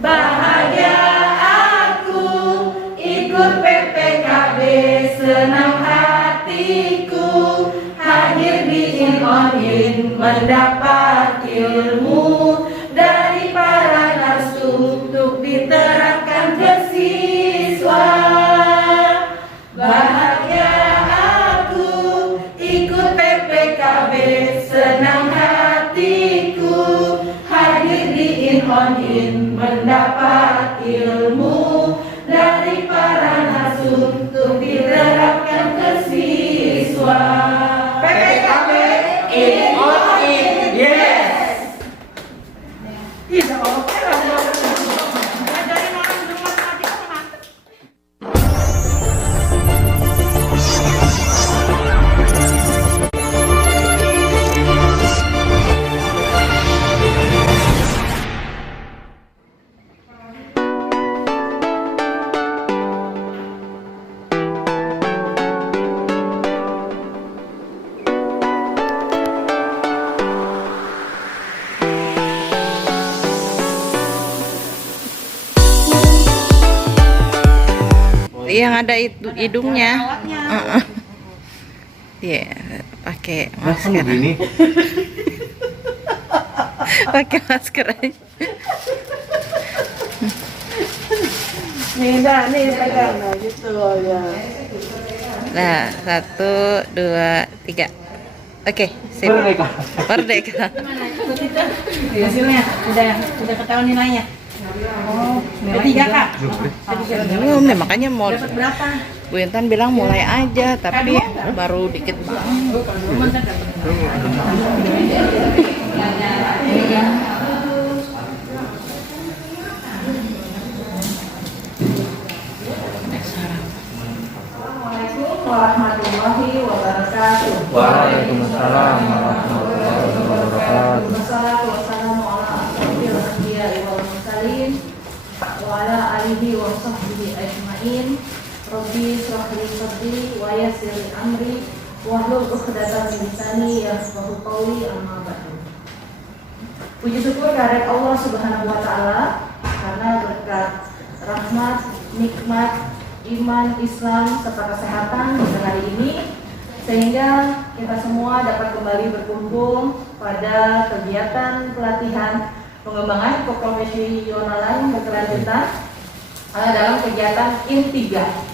Bahagia aku ikut PPKB, senang hatiku hadir di In mendapat ilmu dari para narsu untuk diterapkan ke siswa. Bahagia aku ikut PPKB, senang hatiku hadir di In mendapat ilmu dari para narsu untuk diterapkan ke siswa. PPKB in on in, yes. Iya, oke lah. Dari orang di rumah matematika mana? Yang ada hidungnya. Iya, pakai masker. Pakai masker aja. Nih, pegang gitu ya. Nah, 1, 2, 3. Oke, sip. Merdeka. Hasilnya udah ketahuan nilainya. Oh, tiga Kak. Belum nih, makanya mau Dapat berapa? Bu Intan bilang mulai aja, tapi baru dikit banget. Assalamualaikum warahmatullahi wabarakatuh. Waalaikumsalam warahmatullahi wabarakatuh. Wassalatu wassalamu ala asyrofil anbiya'i wal mursalin wa ala alihi wa sahbihi ajmain. Rabbi shrah li sadri wa yassir li amri wahlul 'uqdatam min lisani yafqahu qawli, amma ba'du. Puji syukur kehadirat Allah Subhanahu wa taala karena berkat rahmat, nikmat, iman, Islam serta kesehatan pada hari ini, sehingga kita semua dapat kembali berkumpul pada kegiatan pelatihan pengembangan keprofesionalan berkelanjutan dalam kegiatan In 3.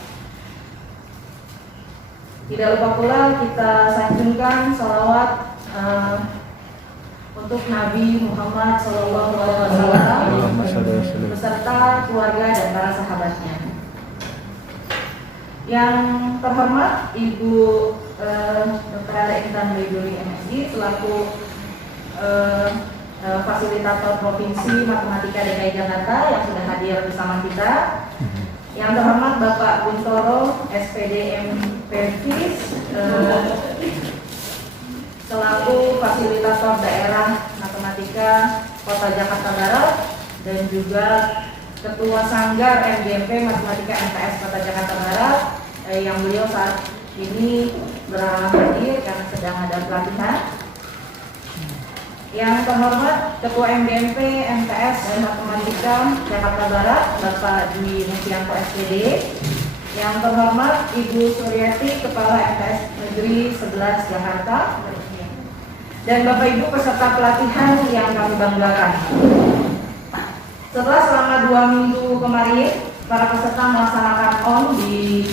Tidak lupa pula kita sanjungkan salawat untuk Nabi Muhammad SAW beserta keluarga dan para sahabatnya. Yang terhormat Ibu Dr. Intan Baiduri MSI selaku fasilitator Provinsi Matematika DKI Jakarta yang sudah hadir bersama kita. Yang terhormat Bapak Buntoro SPD MPvis selaku fasilitator daerah matematika Kota Jakarta Barat dan juga Ketua Sanggar MGMP Matematika MTS Kota Jakarta Barat yang beliau saat ini berhalangan hadir karena sedang ada pelatihan. Yang terhormat Ketua MGMP MTS Matematika Jakarta Barat Bapak Dwi Musianto SPD. Yang terhormat Ibu Suryati Kepala MTS Negeri 11 Jakarta. Dan Bapak Ibu peserta pelatihan yang kami banggakan. Setelah selama 2 minggu kemarin, para peserta melaksanakan ON di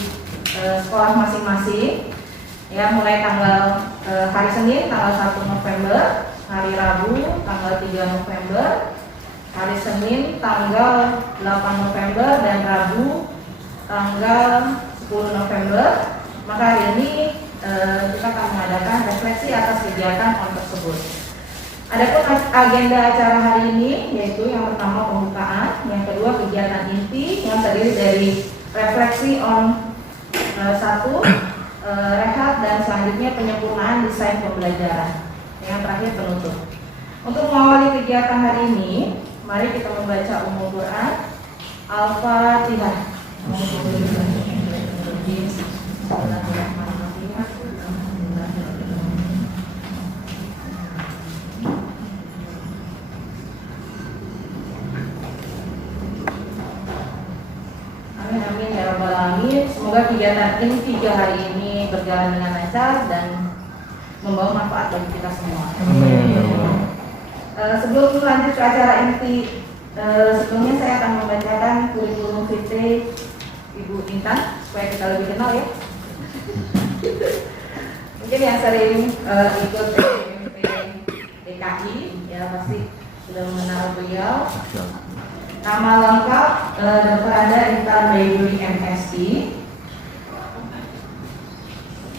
sekolah masing-masing, ya, mulai tanggal hari Senin tanggal 1 November, hari Rabu tanggal 3 November, hari Senin tanggal 8 November, dan Rabu tanggal 10 November. Maka hari ini kita akan mengadakan refleksi atas kegiatan ON tersebut. Adapun agenda acara hari ini yaitu yang pertama pembukaan, yang kedua kegiatan inti yang terdiri dari refleksi on 1, rehat, dan selanjutnya penyempurnaan desain pembelajaran. Yang terakhir penutup. Untuk mengawali kegiatan hari ini, mari kita membaca Ummul Quran Al-Fatihah. Jadi semoga kegiatan ini 3 hari ini berjalan dengan lancar dan membawa manfaat bagi kita semua. Amin. Sebelum lanjut ke acara inti, sebelumnya saya akan membacakan kurikulum fitri Ibu Intan supaya kita lebih kenal ya. Mungkin yang sering ikut SMP DKI ya pasti sudah mengenal beliau. Nama lengkap Dr. Anda Intan Baiduri MSI.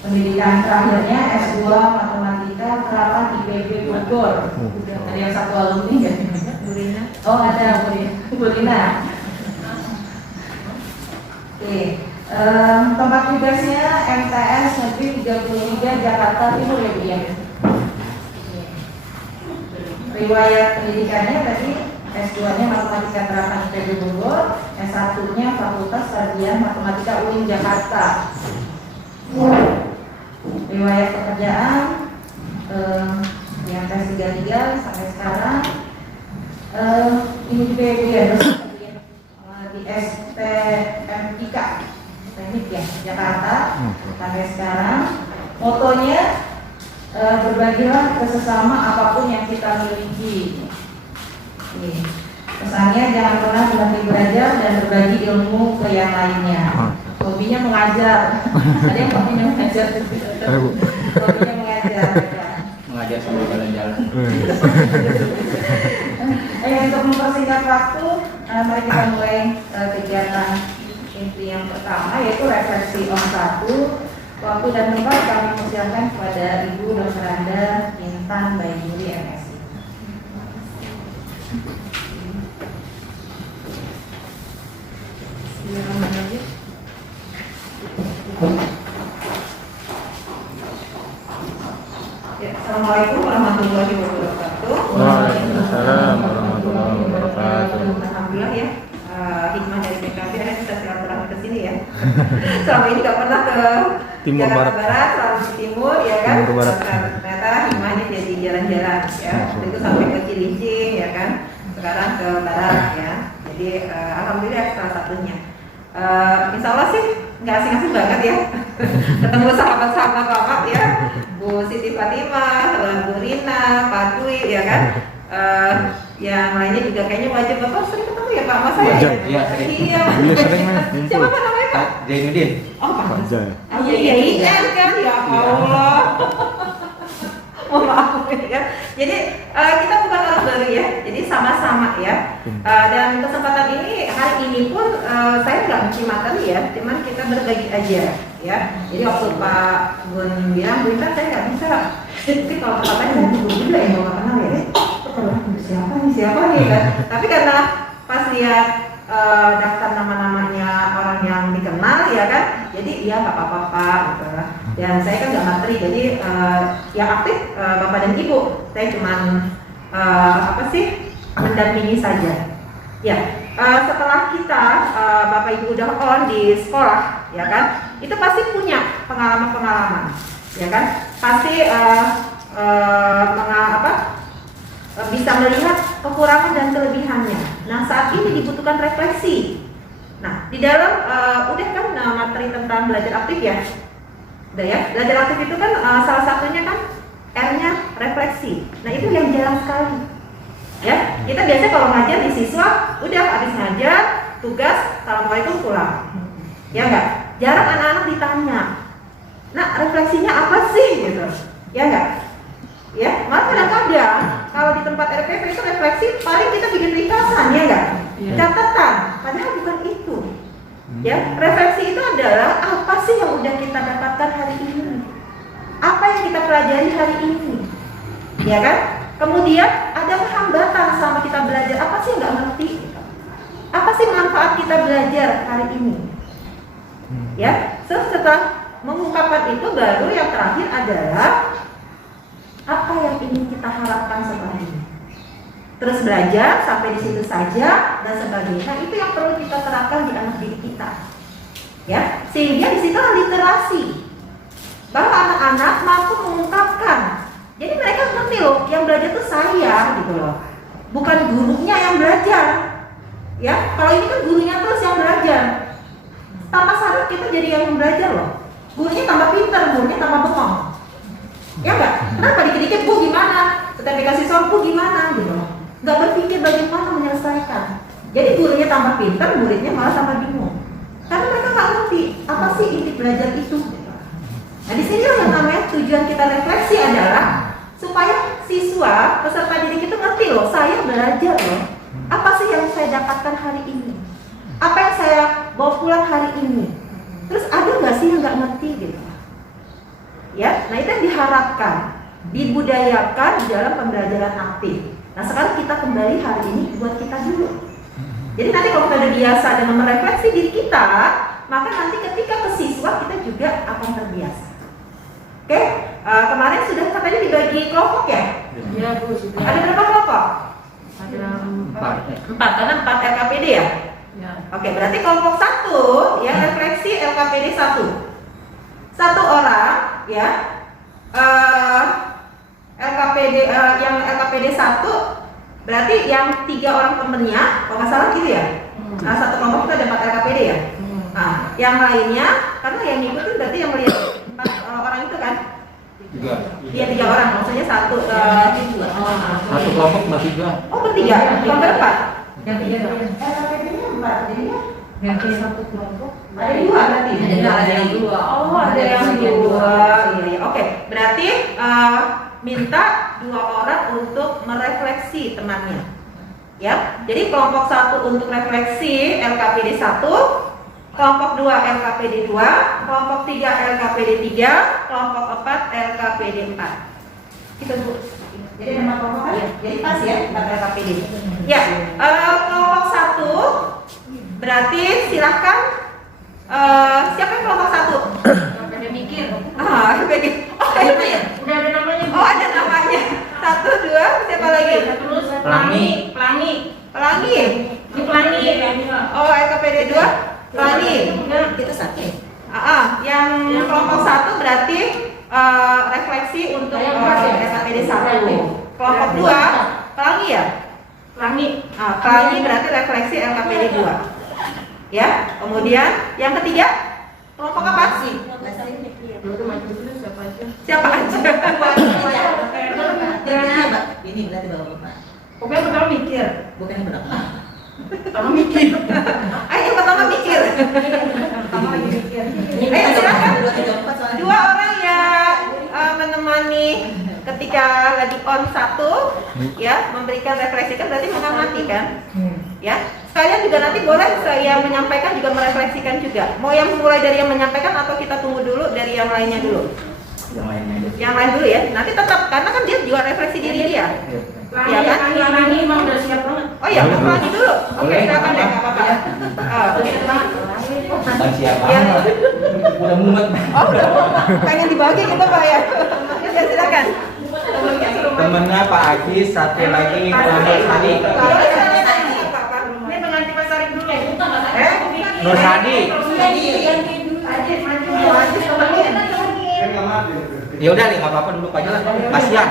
Pendidikan terakhirnya S2 Matematika Terapan IPB Bogor. Ada yang satu alumni ya? Burina. Oh ada Burina. Oke. Tempat tugasnya MTS Negeri 33 Jakarta Timur ya Bu ya. Riwayat pendidikannya tadi S2-nya Matematika Terapan IPB Bogor, S1-nya Fakultas Sarjana Matematika UIN Jakarta. Riwayat pekerjaan yang tes 33 sampai sekarang ini juga ya di STMIK teknik ya Jakarta sampai sekarang. Motonya berbagilah ke sesama apapun yang kita miliki. Pesannya jangan pernah berhenti belajar dan berbagi ilmu ke yang lainnya. Hobinya mengajar. Ada yang hobinya mengajar. Hobinya mengajar. Mengajar sambil jalan-jalan. Untuk mempersingkat waktu, mari kita mulai kegiatan inti yang pertama yaitu refleksi on 1. Waktu dan tempat kami persilakan kepada Ibu Dr. Anda Intan Baiduri MSI. Assalamualaikum warahmatullahi wabarakatuh. Waalaikumsalam warahmatullahi wabarakatuh. Alhamdulillah ya, hikmah dari PKB ada kita silaturahmi ke sini ya. Selama ini nggak pernah ke Timur Jakarta Barat. Barat, selalu di timur ya kan. Timur Barat. Ternyata hikmahnya jadi jalan-jalan ya. Itu sampai ke Cilincing ya kan. Sekarang ke barat ya. Jadi alhamdulillah salah satunya. Insya Allah sih nggak asing-asing banget ya. Ketemu sahabat-sahabat lama ya, Bu Siti Fatimah, Bu Rina, Pak Dwi ya kan. Yang lainnya juga kayaknya wajib Bapak sering ketemu ya Pak Mas saya. Wajib. Iya, sering. Iya. Beliau sering ngumpul. Siapa Pak namanya Pak? Zainuddin. Oh Pak. Pak Jai. Iya iya kan ya Allah. Mohon maaf ya. Jadi kita bukan orang baru ya. Jadi sama-sama ya. Dan kesempatan ini hari ini pun saya nggak mesti materi ya. Cuman kita berbagi aja ya. Jadi waktu Pak Gun bilang, Bu Intan saya nggak bisa. Tapi kalau katanya saya dulu juga ya nggak kenal ya. Siapa nih kan? Tapi karena pas lihat daftar nama-namanya orang yang dikenal ya kan, jadi iya nggak apa-apa gitu. Dan saya kan nggak materi, jadi yang aktif bapak dan ibu, saya cuman mendampingi saja. Ya, setelah kita bapak ibu udah on di sekolah, ya kan, itu pasti punya pengalaman-pengalaman, ya kan, pasti bisa melihat kekurangan dan kelebihannya. Nah, saat ini dibutuhkan refleksi. Nah, di dalam udah kan materi tentang belajar aktif ya. Udah ya, belajar aktif itu kan salah satunya kan R-nya refleksi. Nah, itu yang jarang sekali. Ya, kita biasanya kalau ngajar di siswa, udah habis ngajar, tugas, assalamualaikum pulang. Ya enggak? Jarang anak-anak ditanya. Nah, refleksinya apa sih gitu? Ya enggak? Ya, malah kadang-kadang kalau di tempat RPP itu refleksi paling kita bikin ringkasan, ya enggak? Catatan, padahal bukan itu. Ya, refleksi itu adalah apa sih yang udah kita dapatkan hari ini? Apa yang kita pelajari hari ini? Ya kan? Kemudian ada hambatan selama kita belajar, apa sih yang nggak ngerti? Apa sih manfaat kita belajar hari ini? Ya, setelah mengungkapkan itu baru yang terakhir adalah apa yang ingin kita harapkan setelah ini. Terus belajar sampai di situ saja dan sebagainya. Nah, itu yang perlu kita terapkan di anak didik kita. Ya, sehingga di situ literasi bahwa anak-anak mampu mengungkapkan. Jadi mereka ngerti loh, yang belajar itu saya gitu loh. Bukan gurunya yang belajar. Ya, kalau ini kan gurunya terus yang belajar. Tanpa sadar kita jadi yang belajar loh. Gurunya tambah pintar, gurunya tambah bengong. Ya enggak? Kenapa dikit-dikit bu gimana? Setiap dikasih soal bu gimana gitu loh. Nggak berpikir bagaimana menyelesaikan. Jadi gurunya tambah pintar, muridnya malah tambah bingung. Karena mereka nggak ngerti apa sih inti belajar itu. Nah di sini yang namanya tujuan kita refleksi adalah supaya siswa peserta didik itu ngerti loh, saya belajar loh. Apa sih yang saya dapatkan hari ini? Apa yang saya bawa pulang hari ini? Terus ada nggak sih yang nggak ngerti gitu? Ya, nah itu yang diharapkan, dibudayakan di dalam pembelajaran aktif. Nah sekarang kita kembali hari ini buat kita dulu. Jadi nanti kalau kita udah biasa dengan merefleksi diri kita, maka nanti ketika ke siswa kita juga akan terbiasa. Oke, kemarin sudah katanya dibagi kelompok ya? Ya Bu, sudah. Ada berapa kelompok? Ada 4, karena 4 LKPD ya? ya. Oke, berarti kelompok 1 ya refleksi LKPD 1. Satu orang ya LKPD yang LKPD 1 berarti yang 3 orang temennya, kalau nggak salah gitu ya? Nah, satu kelompok itu ada 4 LKPD ya? Nah, yang lainnya karena yang ngikutin berarti yang melihat 4 orang itu kan? 3. Iya 3 orang, maksudnya 1 Satu kelompok berarti 3. Oh bertiga, kelompok berempat? Yang 3 LKPD-nya 4, jadinya yang ke satu kelompok. ada 2 berarti? Ada yang 2. Oh, ada yang 2. Iya. Oke, berarti minta 2 orang untuk merefleksi temannya. Ya. Jadi kelompok 1 untuk refleksi LKPD 1, kelompok 2 LKPD 2, kelompok 3 LKPD 3, kelompok 4 LKPD 4. Kita Bu. Jadi nama kelompok kan? Jadi pas ya 4 LKPD. Ya, kelompok 1 berarti silakan siapa yang kelompok 1? Ada mikir. Bagi. Oh, itu ya. Udah ada namanya. Oh, ada namanya. 1, 2, siapa lagi? Terus Pelangi. Pelangi. Ini pelangi. Oh, LKPD 2, Pelangi. Kita sakit. Yang kelompok 1 berarti refleksi untuk LKPD 1. Kelompok 2, Pelangi ya? Pelangi. Pelangi berarti refleksi LKPD 2. Ya, kemudian yang ketiga kelompok apa sih? Dulu maju dulu siapa aja? Siapa aja? Ini berarti bapak-bapak. Pokoknya pertama mikir. Bukan berapa. Pertama mikir. Ayo pertama mikir. Pertama lagi mikir. Ayo silakan. 2 2, 3, 4 soalnya. orang yang menemani ketika lagi on 1 ya, memberikan refleksi kan berarti mengamati kan? Ya. Sekalian juga nanti boleh saya menyampaikan juga merefleksikan juga. Mau yang mulai dari yang menyampaikan atau kita tunggu dulu dari yang lainnya dulu? Yang lainnya aja. Yang lain dulu ya. Nanti tetap karena kan dia juga refleksi diri dia. Pelangi, pelangi emang udah siap banget. Oh iya, mau pelangi dulu. Oke, Boleh. silakan deh, nggak apa-apa. Bukan siapa Ya. banget. Udah mumet. Oh, udah. Pengen dibagi gitu Pak ya. Ya silakan. Temennya Pak Ajis, satu lagi Muhammad Sadi. Ini pengantin Mas Sarip dulu. Nur Sadi. Ya udah nih, nggak apa-apa dulu aja lah. Kasihan.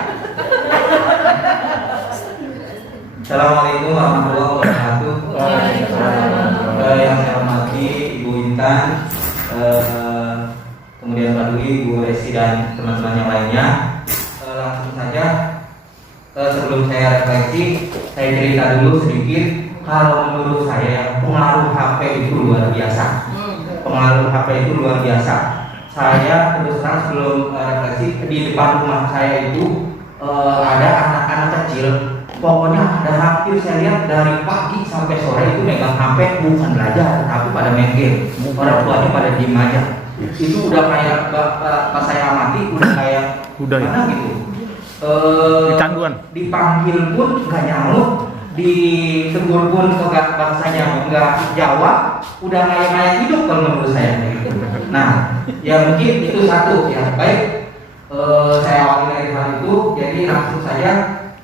Assalamualaikum warahmatullahi wabarakatuh. Yang saya hormati Ibu Intan, kemudian Pak Dwi, Bu Resi dan teman-teman yang lainnya. Langsung saja, sebelum saya refleksi, saya cerita dulu sedikit. Kalau menurut saya pengaruh HP itu luar biasa. Pengaruh HP itu luar biasa. Saya terus terang sebelum refleksi, di depan rumah saya itu ada anak-anak kecil. Pokoknya ada hampir saya lihat dari pagi sampai sore itu megang HP, bukan belajar tapi pada main game. Orang tuanya pada diem aja. Itu udah kayak pas saya amati udah kayak Udah ya? mana gitu. Kecanduan. Dipanggil pun nggak nyaut, ditegur pun nggak bahasanya nggak jawab, udah kayak hidup kalau menurut saya. Nah, ya mungkin itu satu ya. Baik, saya awali dari hal itu. Jadi langsung saja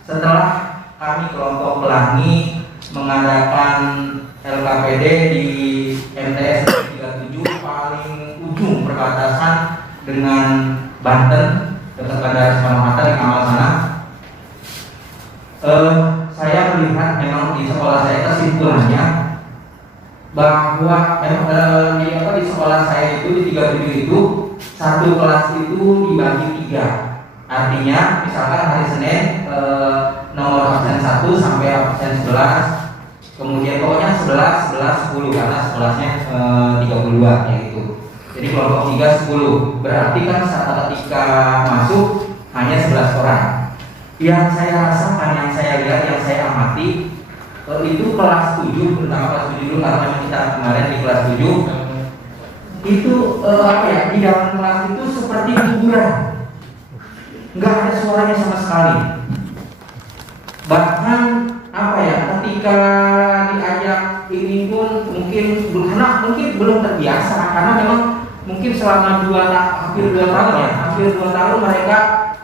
setelah kami kelompok Pelangi mengadakan LKPD di MTS 37 paling ujung perbatasan dengan Banten dekat Bandara Soekarno-Hatta di Kamal sana. Saya melihat memang di sekolah saya kesimpulannya bahwa di sekolah saya itu di 37 itu satu kelas itu dibagi 3. Artinya misalkan hari Senin nomor absen 1 sampai absen 11, kemudian pokoknya 11, 10 karena sekolahnya 32 ya gitu. Jadi kelompok 3 10. Berarti kan ketika masuk hanya 11 orang. Yang saya rasakan, yang saya lihat, yang saya amati itu kelas 7, terutama kelas 7 dulu karena memang kita kemarin di kelas 7 itu di dalam kelas itu seperti hiburan, nggak ada suaranya sama sekali. Bahkan ketika diajak ini pun mungkin belum terbiasa karena memang mungkin selama hampir 2 tahun mereka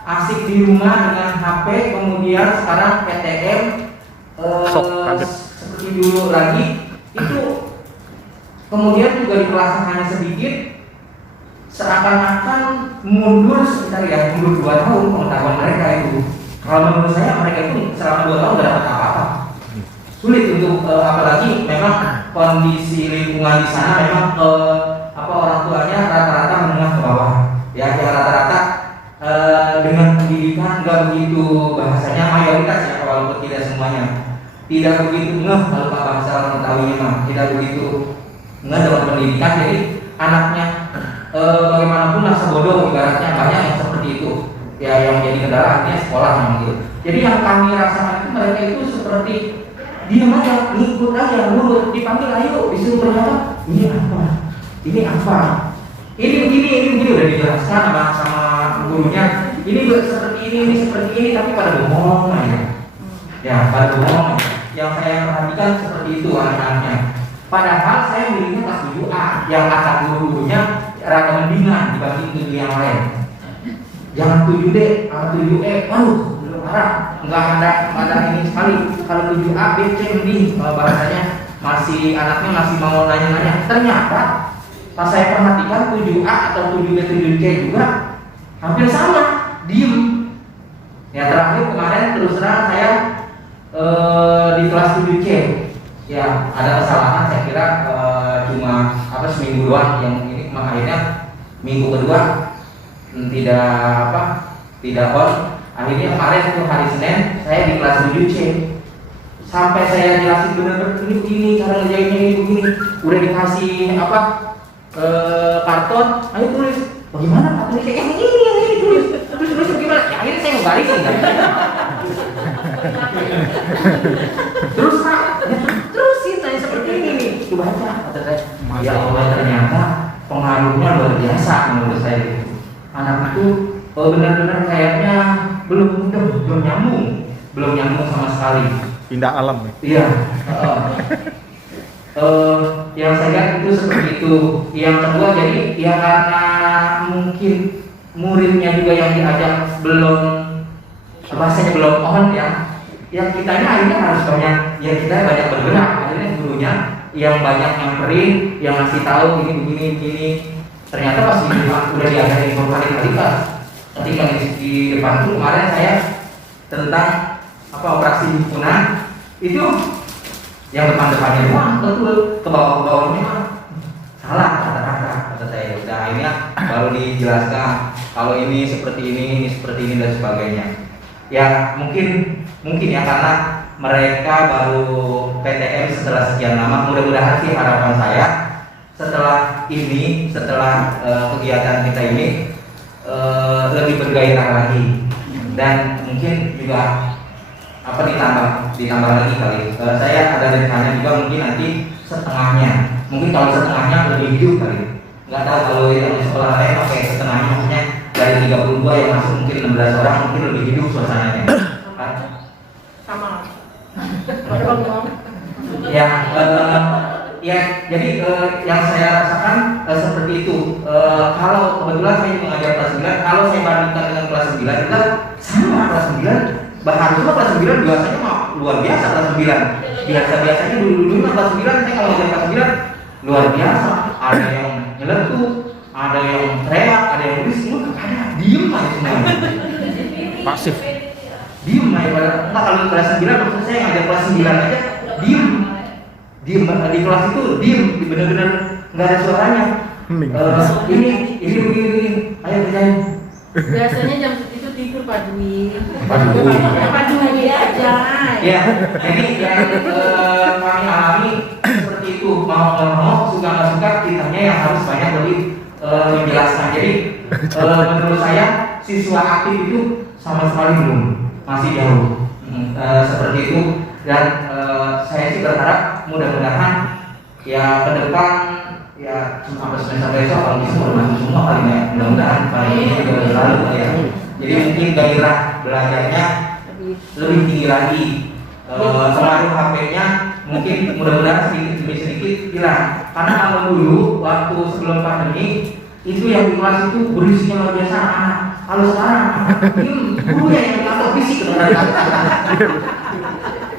asik di rumah dengan HP, kemudian sekarang PTM seperti dulu lagi itu, kemudian juga di kelas hanya sedikit, seakan-akan mundur 2 tahun pengetahuan mereka itu. Kalau menurut saya mereka itu selama 2 tahun tidak dapat apa-apa. Sulit untuk apalagi memang kondisi lingkungan di sana memang orang tuanya rata-rata menengah ke bawah. Ya rata-rata dengan pendidikan nggak begitu, bahasanya mayoritas ya walaupun tidak semuanya, tidak begitu kalau bahasa orang Betawinya mah tidak begitu dengan pendidikan. Jadi anaknya bagaimanapun masa bodoh ibaratnya, banyak yang seperti itu ya, yang jadi kendaraannya sekolah gitu. Jadi yang kami rasakan itu mereka itu seperti diam aja, ngikut aja, nurut, dipanggil ayo, disuruh berjawab, ini apa, ini begini udah dijelaskan sama gurunya, ini seperti ini, tapi pada bohong aja. Ya, pada bohong. Yang saya perhatikan seperti itu anak-anaknya. Padahal saya milihnya kelas 7A, yang kata guru-gurunya rada mendingan dibanding guru yang lain. Jangan 7D, kalau 7E, belum parah, nggak ada ini sekali. Kalau 7A, B, C mending, bahasanya anaknya masih mau nanya-nanya. Ternyata pas saya perhatikan 7A atau 7B, 7C juga hampir sama, diem. Ya terakhir kemarin terus terang saya di kelas 7C, ya ada kesalahan saya kira cuma seminggu doang, yang ini akhirnya minggu kedua tidak on. Akhirnya kemarin itu hari Senin saya di kelas 7C, sampai saya jelasin benar-benar ini cara ngerjainnya ini begini, udah dikasih karton, ayo tulis. Bagaimana Pak tulis yang ini tulis gimana? Ya akhirnya saya ngebalikin kan. Terus Pak, terusin saya seperti ini nih, coba baca. Kata saya, ya Allah ternyata pengaruhnya luar biasa menurut saya. Anak itu benar-benar kayaknya belum nyambung sama sekali. Pindah alam ya. Iya. Yang saya lihat itu seperti itu. Yang kedua jadi ya karena mungkin muridnya juga yang diajak belum on ya. Yang kitanya akhirnya harus kita banyak bergerak. Akhirnya gurunya yang banyak nyamperin, yang ngasih tahu ini begini. Ternyata pas udah diajarin berkali-kali ketika di depan tuh kemarin saya tentang operasi himpunan itu yang depannya doang, betul, ke bawahnya salah kata saya. Udah akhirnya baru dijelaskan kalau ini seperti ini dan sebagainya. Ya mungkin ya karena mereka baru PTM setelah sekian lama. Mudah-mudahan sih harapan saya setelah kegiatan kita ini lebih bergairah lagi, dan mungkin juga ditambah lagi kali. Saya ada rencana juga mungkin nanti setengahnya, mungkin kalau setengahnya lebih hidup kali. Nggak tahu kalau yang di sekolah lain pakai setengahnya, maksudnya dari 32 yang masuk mungkin 16 orang, mungkin lebih hidup suasananya. Sama. Ya, jadi yang saya rasakan seperti itu. Kalau kebetulan saya mengajar kelas 9, kalau saya bandingkan dengan kelas 9 juga sama. Kelas 9 harusnya kelas 9 biasanya luar biasa. Kelas 9 biasanya dulu kelas 9 saya kalau ngajar kelas 9 luar biasa. Ada yang nyeletuk, ada yang teriak, ada yang nulis, semua ada diem aja semuanya. Pasif. Diem aja. Kalau kelas 9 maksud saya ngajar kelas 9 aja diem diem di kelas itu diem, bener-bener nggak ada suaranya. Ini begini, ayo kerjain. Biasanya jam segitu tidur Pak Dwi. Pak Dwi aja. Ya, jadi yang kami alami seperti itu, mau nggak mau, suka nggak suka, kitanya yang harus banyak lebih menjelaskan. Jadi menurut saya siswa aktif itu sama sekali belum, masih jauh. Seperti itu, dan saya sih berharap mudah-mudahan ya ke depan ya sampai semester besok kalau bisa bermasuk semua kali ya, mudah-mudahan paling ini juga berlalu ya. Jadi mungkin gairah belajarnya lebih tinggi lagi. Pengaruh HP-nya mungkin mudah-mudahan sedikit demi sedikit hilang. Karena kalau dulu waktu sebelum pandemi itu yang di kelas itu berisinya luar biasa anak. Kalau sekarang gurunya yang ngatur fisik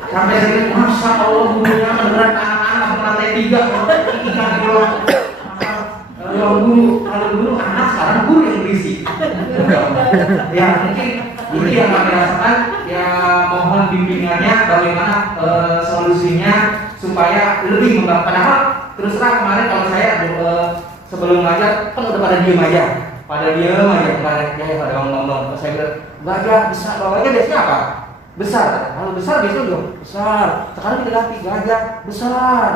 sampai saya masya Allah gurunya beneran anak-anak lantai 3 ikan di bawah. Kalau dulu anak, sekarang guru yang berisi. Ya mungkin ini yang kami rasakan, ya mohon bimbingannya bagaimana solusinya supaya lebih membahas. Padahal terus terang kemarin kalau saya sebelum ngajar kan udah pada diem aja kemarin ya pada ngomong. Saya bilang gajah besar, bawahnya biasanya apa? Besar. Kalau besar biasanya dong besar. Sekarang kita ganti gajah besar,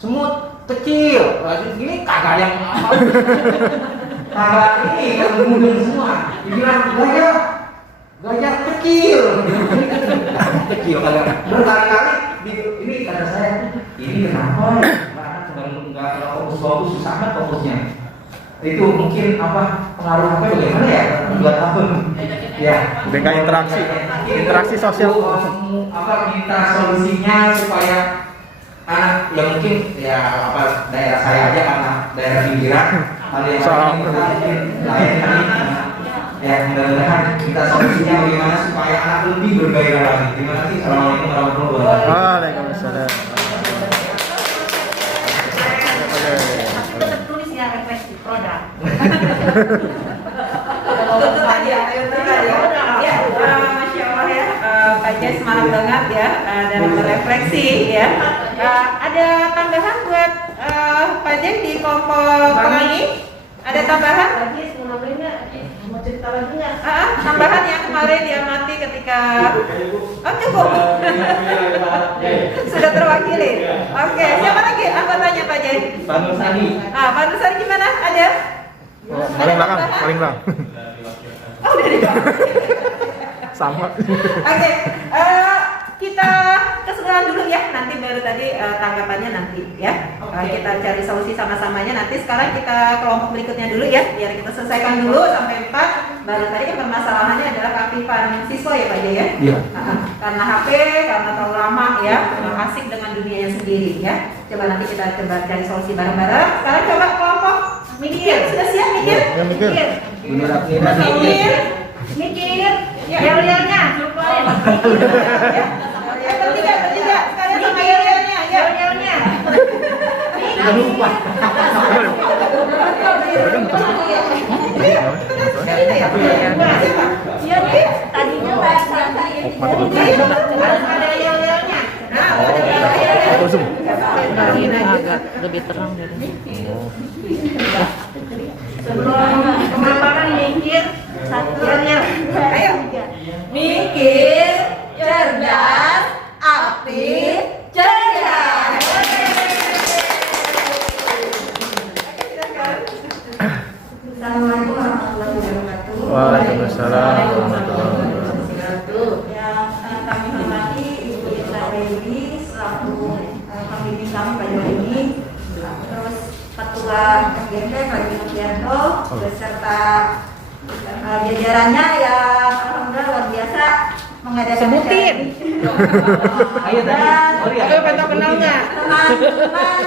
semut kecil. Gini kagak yang apa? Kagak ini kan mudeng semua. Dibilang gajah kecil. Kecil kagak. Berkali-kali ini kata saya, ini kenapa? Enggak fokus susah banget fokusnya. Itu mungkin apa pengaruh apa bagaimana ya buat tahun ya dengan interaksi sosial apa minta solusinya supaya anak yang mungkin ya apa daerah saya aja karena daerah pinggiran ada yang lain ya mudah-mudahan kita solusinya bagaimana supaya anak lebih bergairah lagi. Terima kasih. Assalamualaikum warahmatullahi wabarakatuh. Waalaikumsalam. Tertulis ya refleksi produk. Masya Allah ya, Pak Jai semangat banget ya dalam berefleksi ya. Ada tambahan buat Pak Jai di kelompok ini? Ada tambahan? Mau cerita lagi nggak? Tambahan yang kemarin diamati ketika cukup sudah terwakili. Oke, siapa lagi anggotanya Pak Jai? Pak Nur Sani. Pak Nur Sani gimana? Ada? paling belakang Oh, udah di bawah. sama. Oke, kita keseluruhan dulu ya, nanti baru tadi tanggapannya nanti ya. Kita cari solusi sama-samanya nanti. Sekarang kita kelompok berikutnya dulu ya, biar kita selesaikan dulu sampai 4. Baru tadi kan permasalahannya adalah keaktifan siswa ya Pak Jaya ya. Iya. Karena HP, karena terlalu lama ya, asik dengan dunianya sendiri ya. Coba nanti kita coba cari solusi bareng-bareng. Sekarang coba kelompok mikir, sudah siap mikir? Ya, mikir. Mikir. Ya, yel-yelnya. Bertiga. Sekalian sama yel-yelnya. Yel-yelnya. Jangan lupa. Tadinya bahasa Harus ada yel-yelnya. Nah, ada yel-yelnya. Zoom. Ini agak lebih terang dari ini. sebelum pengembangan mikir satu Yel-yel. Ayo. mikir cerdas aktif ceria. Assalamualaikum warahmatullahi wabarakatuh. Waalaikumsalam warahmatullahi wabarakatuh. Yang kami hormati Ibu Itra Bayi selaku pembimbing kami pada hari ini, terus Ketua FGD Pak Yudianto beserta jajarannya yang alhamdulillah luar biasa mengadakan Sebutin. Ayo tadi. Sorry ya. kenal nggak? Teman-teman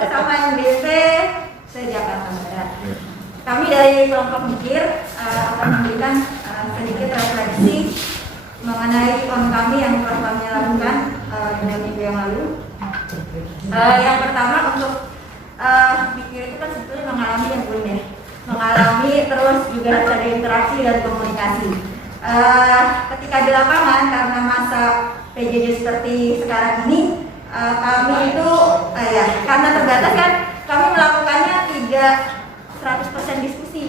sesama NBC se-Jakarta Barat. Kami dari kelompok mikir akan memberikan sedikit refleksi mengenai PON kami yang telah kami lakukan 2 minggu yang lalu. Yang pertama untuk mikir itu kan sebetulnya mengalami yang punya, mengalami terus juga harus ada interaksi dan komunikasi. Ketika di lapangan karena masa PJJ seperti sekarang ini, kami itu ya karena terbatas kan kami melakukannya tidak 100% diskusi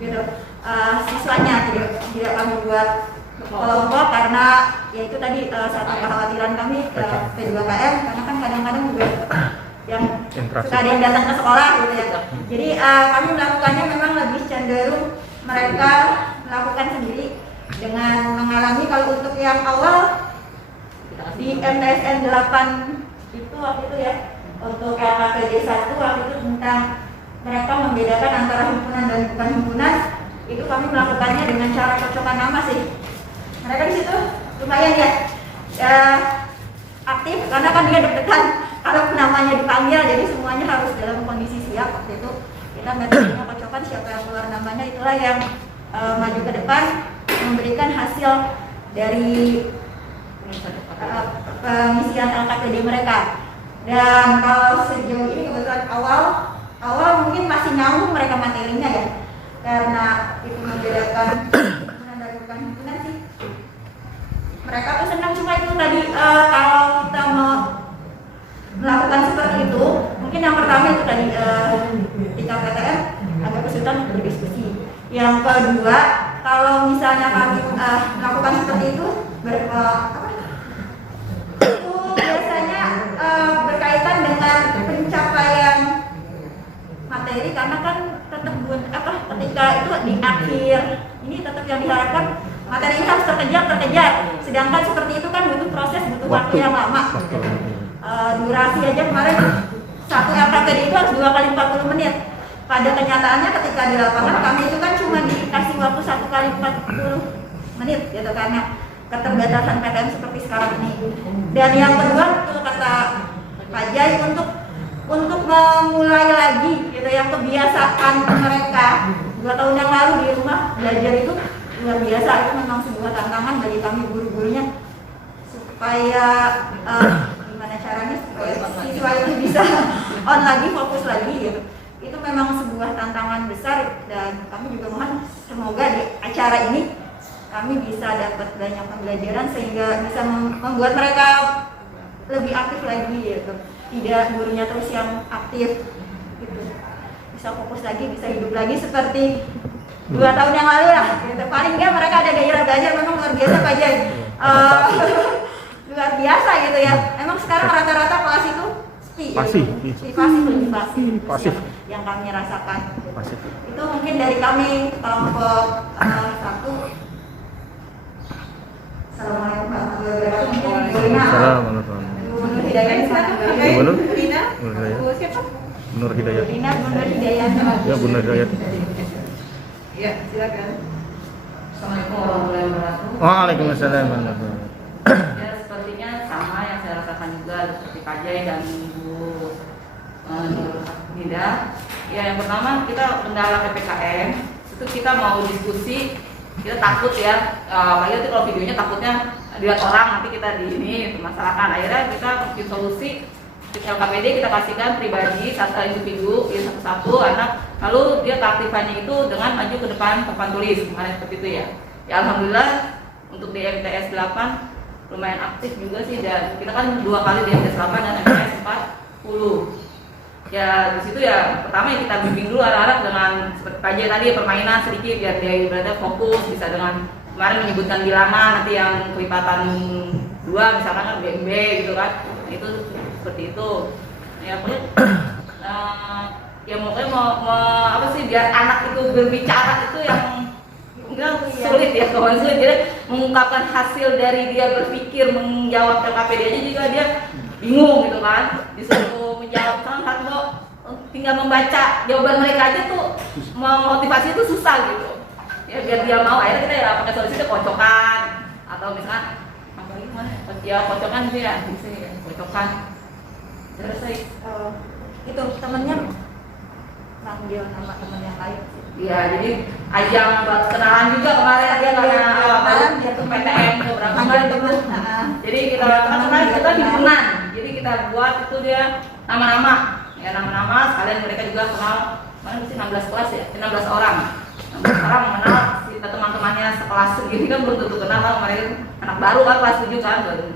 gitu. Siswanya tidak kami buat kelompok karena ya itu tadi satu kekhawatiran kami P2KM karena kan kadang-kadang juga yang Interaksi. suka ada yang datang ke sekolah gitu ya. Jadi kami melakukannya memang lebih cenderung mereka melakukan sendiri dengan mengalami kalau untuk yang awal di MTSN 8 itu waktu itu ya untuk LKPD 1 waktu itu tentang mereka membedakan antara himpunan dan bukan himpunan itu kami melakukannya dengan cara cocokan nama sih. Mereka di situ lumayan ya aktif karena kan dia deg-degan kalau namanya dipanggil jadi semuanya harus dalam kondisi siap. Waktu itu kita metodenya cocokan siapa yang keluar namanya itulah yang maju ke depan memberikan hasil dari pengisian LKPD mereka. Dan kalau sejauh ini kebetulan awal mungkin masih nyambung mereka materinya ya karena itu membedakan himpunan dan bukan himpunan sih. Mereka tuh senang cuma itu tadi kalau kita mau melakukan seperti itu mungkin yang pertama itu tadi ketika PTM agak kesulitan berdiskusi. Yang kedua kalau misalnya kami melakukan seperti itu itu biasanya berkaitan dengan pencapaian materi karena kan tetap ketika itu di akhir ini tetap yang diharapkan materi ini harus terkejar sedangkan seperti itu kan butuh proses butuh waktu yang lama. Durasi aja kemarin satu LKPD itu harus 2 kali 40 menit. Pada kenyataannya ketika di lapangan kami itu kan cuma dikasih waktu 1 kali 40 menit gitu karena keterbatasan PTM seperti sekarang ini. Dan yang kedua itu kata Pak Jai untuk memulai lagi gitu yang kebiasaan mereka 2 tahun yang lalu di rumah belajar itu luar biasa. Itu memang sebuah tantangan bagi kami guru-gurunya supaya gimana caranya supaya siswa itu bisa on lagi fokus lagi gitu. Itu memang sebuah tantangan besar dan kami juga mohon semoga di acara ini kami bisa dapat banyak pembelajaran sehingga bisa membuat mereka lebih aktif lagi gitu. Tidak gurunya terus yang aktif gitu. Bisa fokus lagi, bisa hidup lagi seperti 2 tahun yang lalu lah gitu. Paling enggak mereka ada gairah belajar memang luar biasa Pak Jai. Luar biasa gitu ya. Emang sekarang rata-rata kelas itu pasif yang kami rasakan. Pasif. Itu mungkin dari kami kelompok 1. Assalamualaikum warahmatullahi wabarakatuh. Mungkin Assalamualaikum. Nur Hidayah Nur? Rina, Nur Hidayat. siapa? Nur Hidayat. Rina Nur Hidayah. Ya, Bu Nur Hidayat. Ya, silakan. Assalamualaikum warahmatullahi wabarakatuh. Waalaikumsalam warahmatullahi wabarakatuh. Ya sepertinya sama yang saya rasakan juga seperti Pak Jai dan Bu Nur Hida. Ya yang pertama kita kendala PPKM itu kita mau diskusi kita takut ya apalagi kalau videonya takutnya dilihat orang nanti kita di ini permasalahan. Akhirnya kita bikin solusi LKPD kita kasihkan pribadi satu individu ya satu-satu anak lalu dia keaktifannya itu dengan maju ke depan papan tulis kemarin seperti itu ya. Ya alhamdulillah untuk di MTS 8 lumayan aktif juga sih dan kita kan 2 kali di MTS 8 dan MTS 40. Ya di situ ya pertama yang kita bimbing dulu anak-anak dengan seperti Pak Jai tadi permainan sedikit biar dia ibaratnya fokus bisa dengan kemarin menyebutkan bilangan nanti yang kelipatan 2 misalkan kan BMB gitu kan itu seperti itu ya pokoknya ya pokoknya mau apa sih biar anak itu berbicara itu yang enggak sulit ya kawan sulit jadi mengungkapkan hasil dari dia berpikir menjawab LKPD aja juga dia bingung gitu kan disuruh menjawab satu tinggal membaca jawaban mereka aja tuh memotivasi itu susah gitu ya biar dia mau akhirnya kita ya pakai solusi itu kocokan atau misalkan apa gimana ya kocokan gitu ya bisa ya kocokan terus itu temennya manggil nama temen yang lain. Iya, jadi ajang buat kenalan juga kemarin dia karena dia tuh PTM beberapa kali itu. Jadi kita kenal kita himpunan. Jadi kita buat itu dia nama-nama. Ya nama-nama sekalian mereka juga kenal. Mana sih 16 kelas ya? 16 orang. 16 orang mengenal si teman-temannya sekelas segini kan belum tentu kenal kan kemarin anak baru kan kelas 7 kan baru.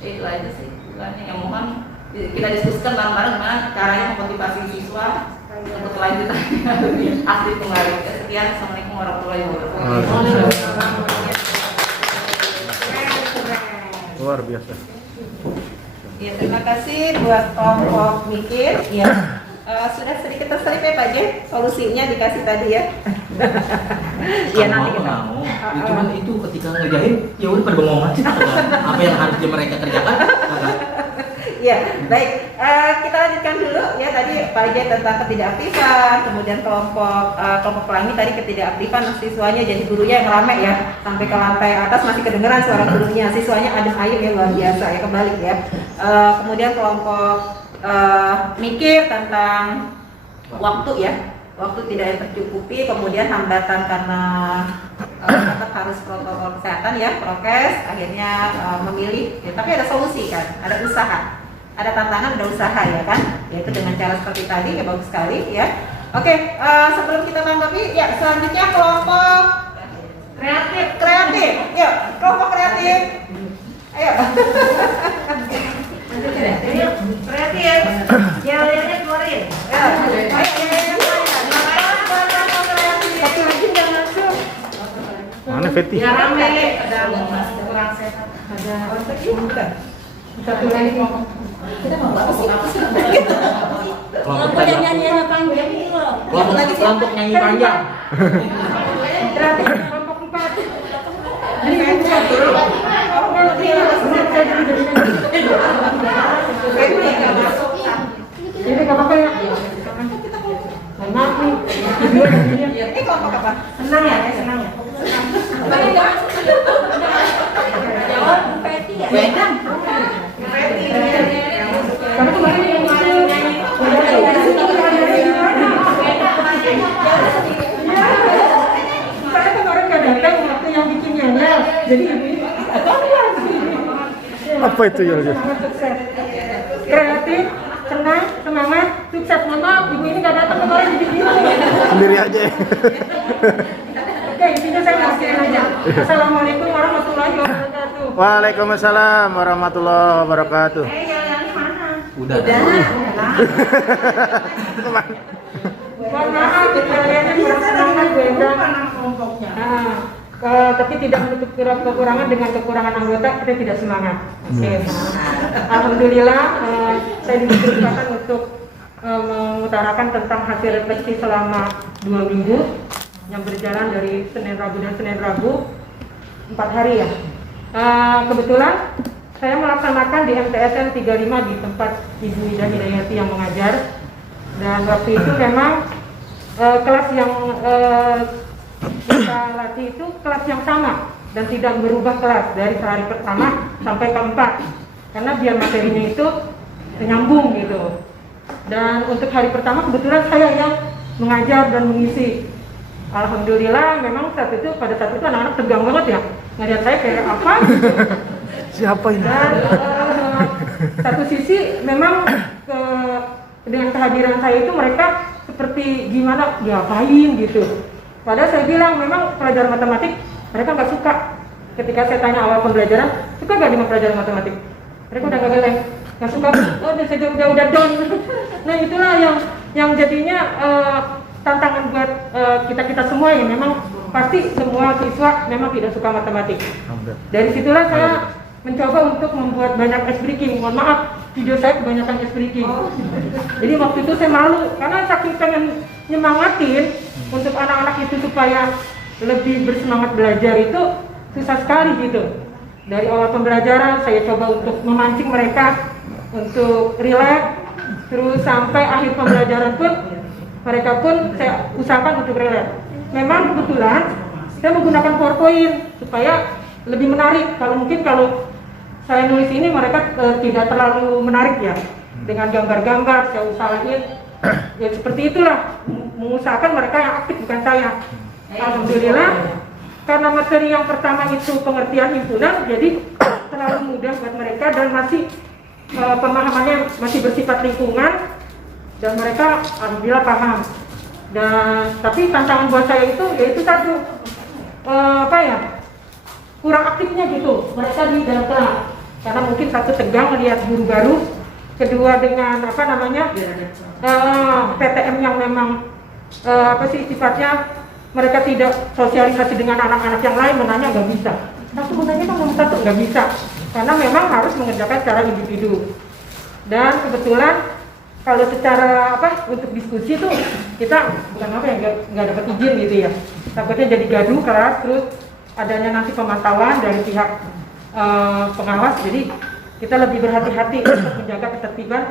Itu aja sih. Bukannya yang mohon kita diskusikan bareng-bareng gimana caranya memotivasi siswa untuk kelanjutannya lebih aktif kembali. Sekian, assalamualaikum warahmatullahi wabarakatuh. Luar biasa. Ya, terima kasih buat kelompok mikir. Ya, sudah sedikit terselip ya Pak J, solusinya dikasih tadi ya. Ya nanti kita. Mau. Cuman itu ketika ngerjain, ya udah pada bengong aja. Apa yang harusnya mereka kerjakan? Ya, baik. Kita lanjutkan dulu ya, tadi Pak J tentang ketidakaktifan, kemudian kelompok pelangi tadi ketidakaktifan siswanya, jadi gurunya yang rame ya, sampai ke lantai atas masih kedengeran suara gurunya, siswanya adem ayem ya, luar biasa ya, kembali ya. Kemudian kelompok mikir tentang waktu ya, waktu tidak tercukupi, kemudian hambatan karena tetap harus protokol kesehatan ya, prokes, akhirnya memilih ya, tapi ada solusi kan, ada usaha. Ada tantangan, ada usaha ya kan, yaitu dengan cara seperti tadi ya, bagus sekali ya. Oke, sebelum kita tanggapi ya, selanjutnya kelompok kreatif, yuk kelompok kreatif, ayo. Kreatif, jalannya keluarin. Satu lagi nggak masuk. Mana Feti? Ya rame, ada kurang sehat, ada bukan. Satu lagi kelompok. Kita mau apa sih? Kelompok yang nyanyi panjang itu loh. Kelompok nyanyi panjang. Kreatif kelompok 4. Jadi nggak apa-apa ya. Maaf nih. Ini kelompok apa? Senang ya, senang ya. Jawab Peti ya. Karena kemarin yang nyanyi. Saya kemarin nggak datang waktu yang bikin nyanyi. Jadi ibu Apa itu ya? sangat sukses. Kreatif, senang, semangat, sukses. Mohon maaf, ibu ini nggak datang kemarin bikin ini. Sendiri aja. Oke, intinya saya ngasihin aja. Assalamualaikum warahmatullahi wabarakatuh. Waalaikumsalam warahmatullahi wabarakatuh. Yang mana? Udah. Mohon maaf, kaliannya kurang semangat beda. Tapi tidak menutup kekurangan, dengan kekurangan anggota kita tidak semangat. Oke. Alhamdulillah, saya diberi kesempatan untuk mengutarakan tentang hasil refleksi selama 2 minggu yang berjalan dari Senin Rabu dan Senin Rabu 4 hari ya. Kebetulan saya melaksanakan di MTSN 35 di tempat Ibu Ida Hidayati yang mengajar, dan waktu itu memang kelas yang kita latih itu kelas yang sama dan tidak berubah kelas dari hari pertama sampai keempat, karena biar materinya itu menyambung gitu. Dan untuk hari pertama kebetulan saya yang mengajar dan mengisi. Alhamdulillah, memang pada saat itu anak-anak tegang banget ya, ngeliat saya kayak apa gitu. Siapa ini? Dan satu sisi memang dengan kehadiran saya itu mereka seperti gimana, diapain gitu. Padahal saya bilang memang pelajaran matematik mereka nggak suka. Ketika saya tanya awal pembelajaran, suka nggak dengan pelajaran matematik? Mereka udah nggak geleng, nggak suka. Oh, udah down. Nah itulah yang jadinya tantangan buat kita semua ya. Memang pasti semua siswa memang tidak suka matematik. Dari situlah saya mencoba untuk membuat banyak ice breaking. Mohon maaf, video saya kebanyakan ice breaking. Jadi waktu itu saya malu karena saking pengen nyemangatin untuk anak-anak itu supaya lebih bersemangat belajar, itu susah sekali gitu. Dari awal pembelajaran saya coba untuk memancing mereka untuk rileks, terus sampai akhir pembelajaran pun mereka pun saya usahakan untuk rileks. Memang kebetulan saya menggunakan PowerPoint supaya lebih menarik. Kalau saya nulis ini mereka tidak terlalu menarik ya, dengan gambar-gambar saya usahain ya seperti itulah, mengusahakan mereka yang aktif bukan saya. Alhamdulillah, karena materi yang pertama itu pengertian himpunan, jadi terlalu mudah buat mereka dan masih pemahamannya masih bersifat lingkungan, dan mereka alhamdulillah paham. Dan tapi tantangan buat saya itu yaitu satu, kurang aktifnya gitu mereka di dalam kelas, karena mungkin satu tegang melihat guru baru, kedua dengan apa namanya PTM yang memang sifatnya mereka tidak sosialisasi dengan anak-anak yang lain, menanya nggak bisa. Satu menanya kan nomor satu nggak bisa, karena memang harus mengerjakan secara individu. Dan kebetulan kalau secara untuk diskusi tuh kita bukan nggak dapat izin gitu ya. Takutnya jadi gaduh keras, terus adanya nanti pemantauan dari pihak pengawas. Jadi kita lebih berhati-hati untuk menjaga ketertiban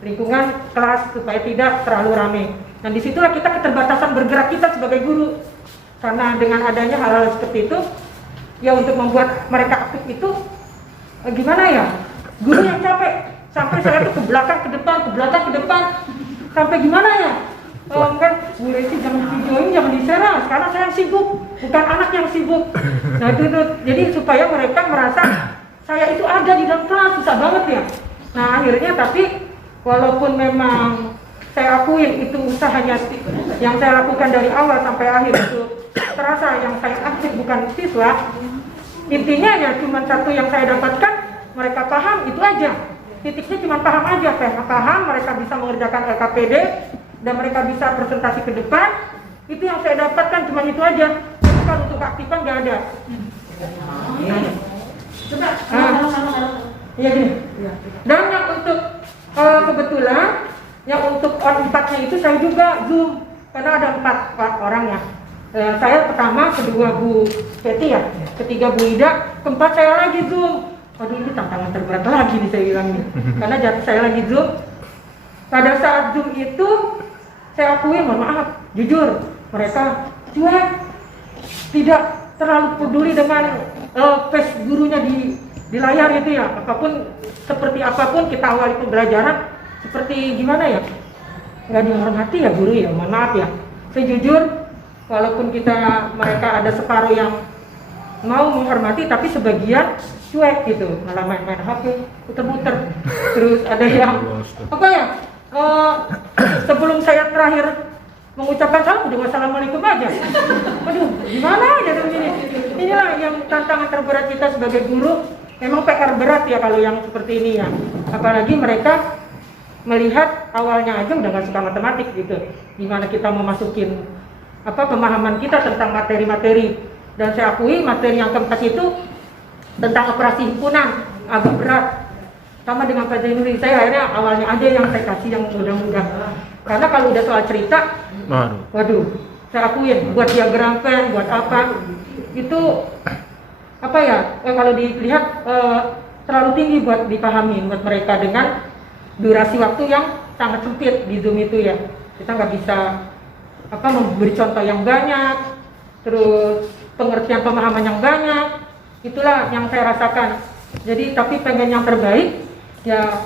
lingkungan kelas supaya tidak terlalu ramai. Dan disitulah kita keterbatasan bergerak kita sebagai guru. Karena dengan adanya hal-hal seperti itu, ya untuk membuat mereka aktif itu gimana ya? Guru yang capek. Sampai saya tuh ke belakang, ke depan, ke belakang, ke depan. Sampai gimana ya? Kan Bu Resi jangan videoin, jangan di-share. Sekarang saya sibuk, bukan anak yang sibuk. Nah itu. Jadi supaya mereka merasa saya itu ada di dalam kelas, susah banget ya. Nah akhirnya tapi walaupun memang saya akuin itu usahanya yang saya lakukan dari awal sampai akhir itu terasa yang saya aktif bukan siswa. Intinya ya cuma satu yang saya dapatkan, mereka paham itu aja. Titiknya cuma paham aja, saya paham, mereka bisa mengerjakan LKPD dan mereka bisa presentasi ke depan. Itu yang saya dapatkan cuma itu aja. Bukan untuk aktifan nggak ada. Coba Iya gini. Dan yang untuk kebetulan yang untuk on 4-nya itu saya juga Zoom karena ada 4 orang ya. Saya pertama, kedua Bu Peti ya, ketiga Bu Ida, keempat saya lagi Zoom. Waduh ini tantangan terberat lagi nih saya bilang nih. Karena saya lagi Zoom. Pada saat Zoom itu saya akui, mohon maaf, jujur mereka cuek, tidak terlalu peduli dengan face gurunya di layar itu ya. Apapun seperti apapun kita awali pembelajaran seperti gimana ya, nggak dihormati ya guru ya, mohon maaf ya. Saya jujur, walaupun mereka ada separuh yang mau menghormati, tapi sebagian cuek gitu, malah main-main HP, puter-puter. Terus ada yang sebelum saya terakhir mengucapkan salam, udah wassalamualaikum aja. Aduh, gimana ya begini? Inilah yang tantangan terberat kita sebagai guru. Memang PR berat ya kalau yang seperti ini ya. Apalagi mereka melihat awalnya aja udah nggak suka matematik gitu. Gimana kita mau masukin pemahaman kita tentang materi-materi. Dan saya akui materi yang keempat itu tentang operasi himpunan agak berat. Sama dengan Pak Zainuri, saya akhirnya awalnya aja yang saya kasih yang mudah-mudah. Karena kalau udah soal cerita, waduh, saya akuin buat diagram pen, buat apa, itu kalau dilihat terlalu tinggi buat dipahami buat mereka dengan durasi waktu yang sangat sempit di Zoom itu ya. Kita nggak bisa memberi contoh yang banyak, terus pengertian pemahaman yang banyak. Itulah yang saya rasakan. Jadi tapi pengen yang terbaik ya,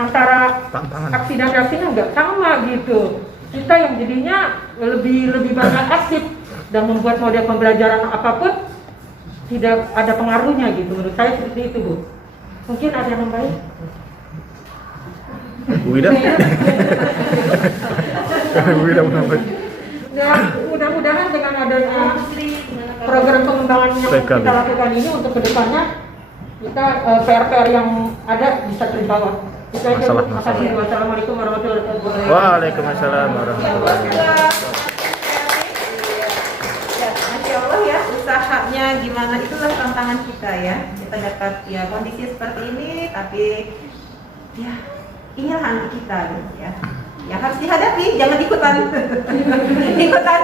antara aksi dan reaksinya nggak sama gitu. Kita yang jadinya lebih banyak aktif dan membuat model pembelajaran apapun tidak ada pengaruhnya gitu. Menurut saya seperti itu Bu. Mungkin ada yang baik. Bu Ida. Bu Ida menambah. Ya, mudah-mudahan dengan adanya program pengembangan yang kita lakukan ini untuk kedepannya kita PR-PR yang ada bisa terbawa. Itu aja. Terima kasih. Wassalamualaikum warahmatullahi wabarakatuh. Waalaikumsalam warahmatullahi wabarakatuh. Ya, Masya Allah ya, usahanya gimana itulah tantangan kita ya. Kita dapat ya kondisi seperti ini, tapi ya inilah anak kita gitu ya. Ya harus dihadapi, jangan ikutan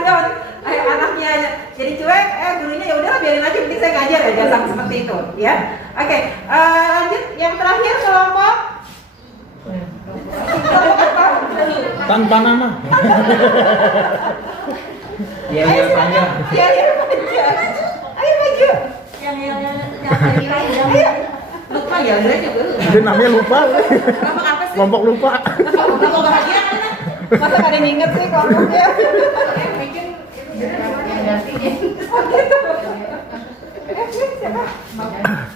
down. Anaknya jadi cuek, gurunya ya udahlah biarin aja, penting saya ngajar ya, jangan seperti itu ya. Oke, lanjut yang terakhir kelompok Tanpa nama. Iya panjang. Iya panjang. Ayo maju. Ayo. Lupa ya, saya juga. Dia namanya lupa. Kelompok apa sih? Kelompok lupa. Kelompok bahagia kan? Masa ada yang inget sih kelompoknya? Yang bikin yang gantiin. Oh gitu. Siapa?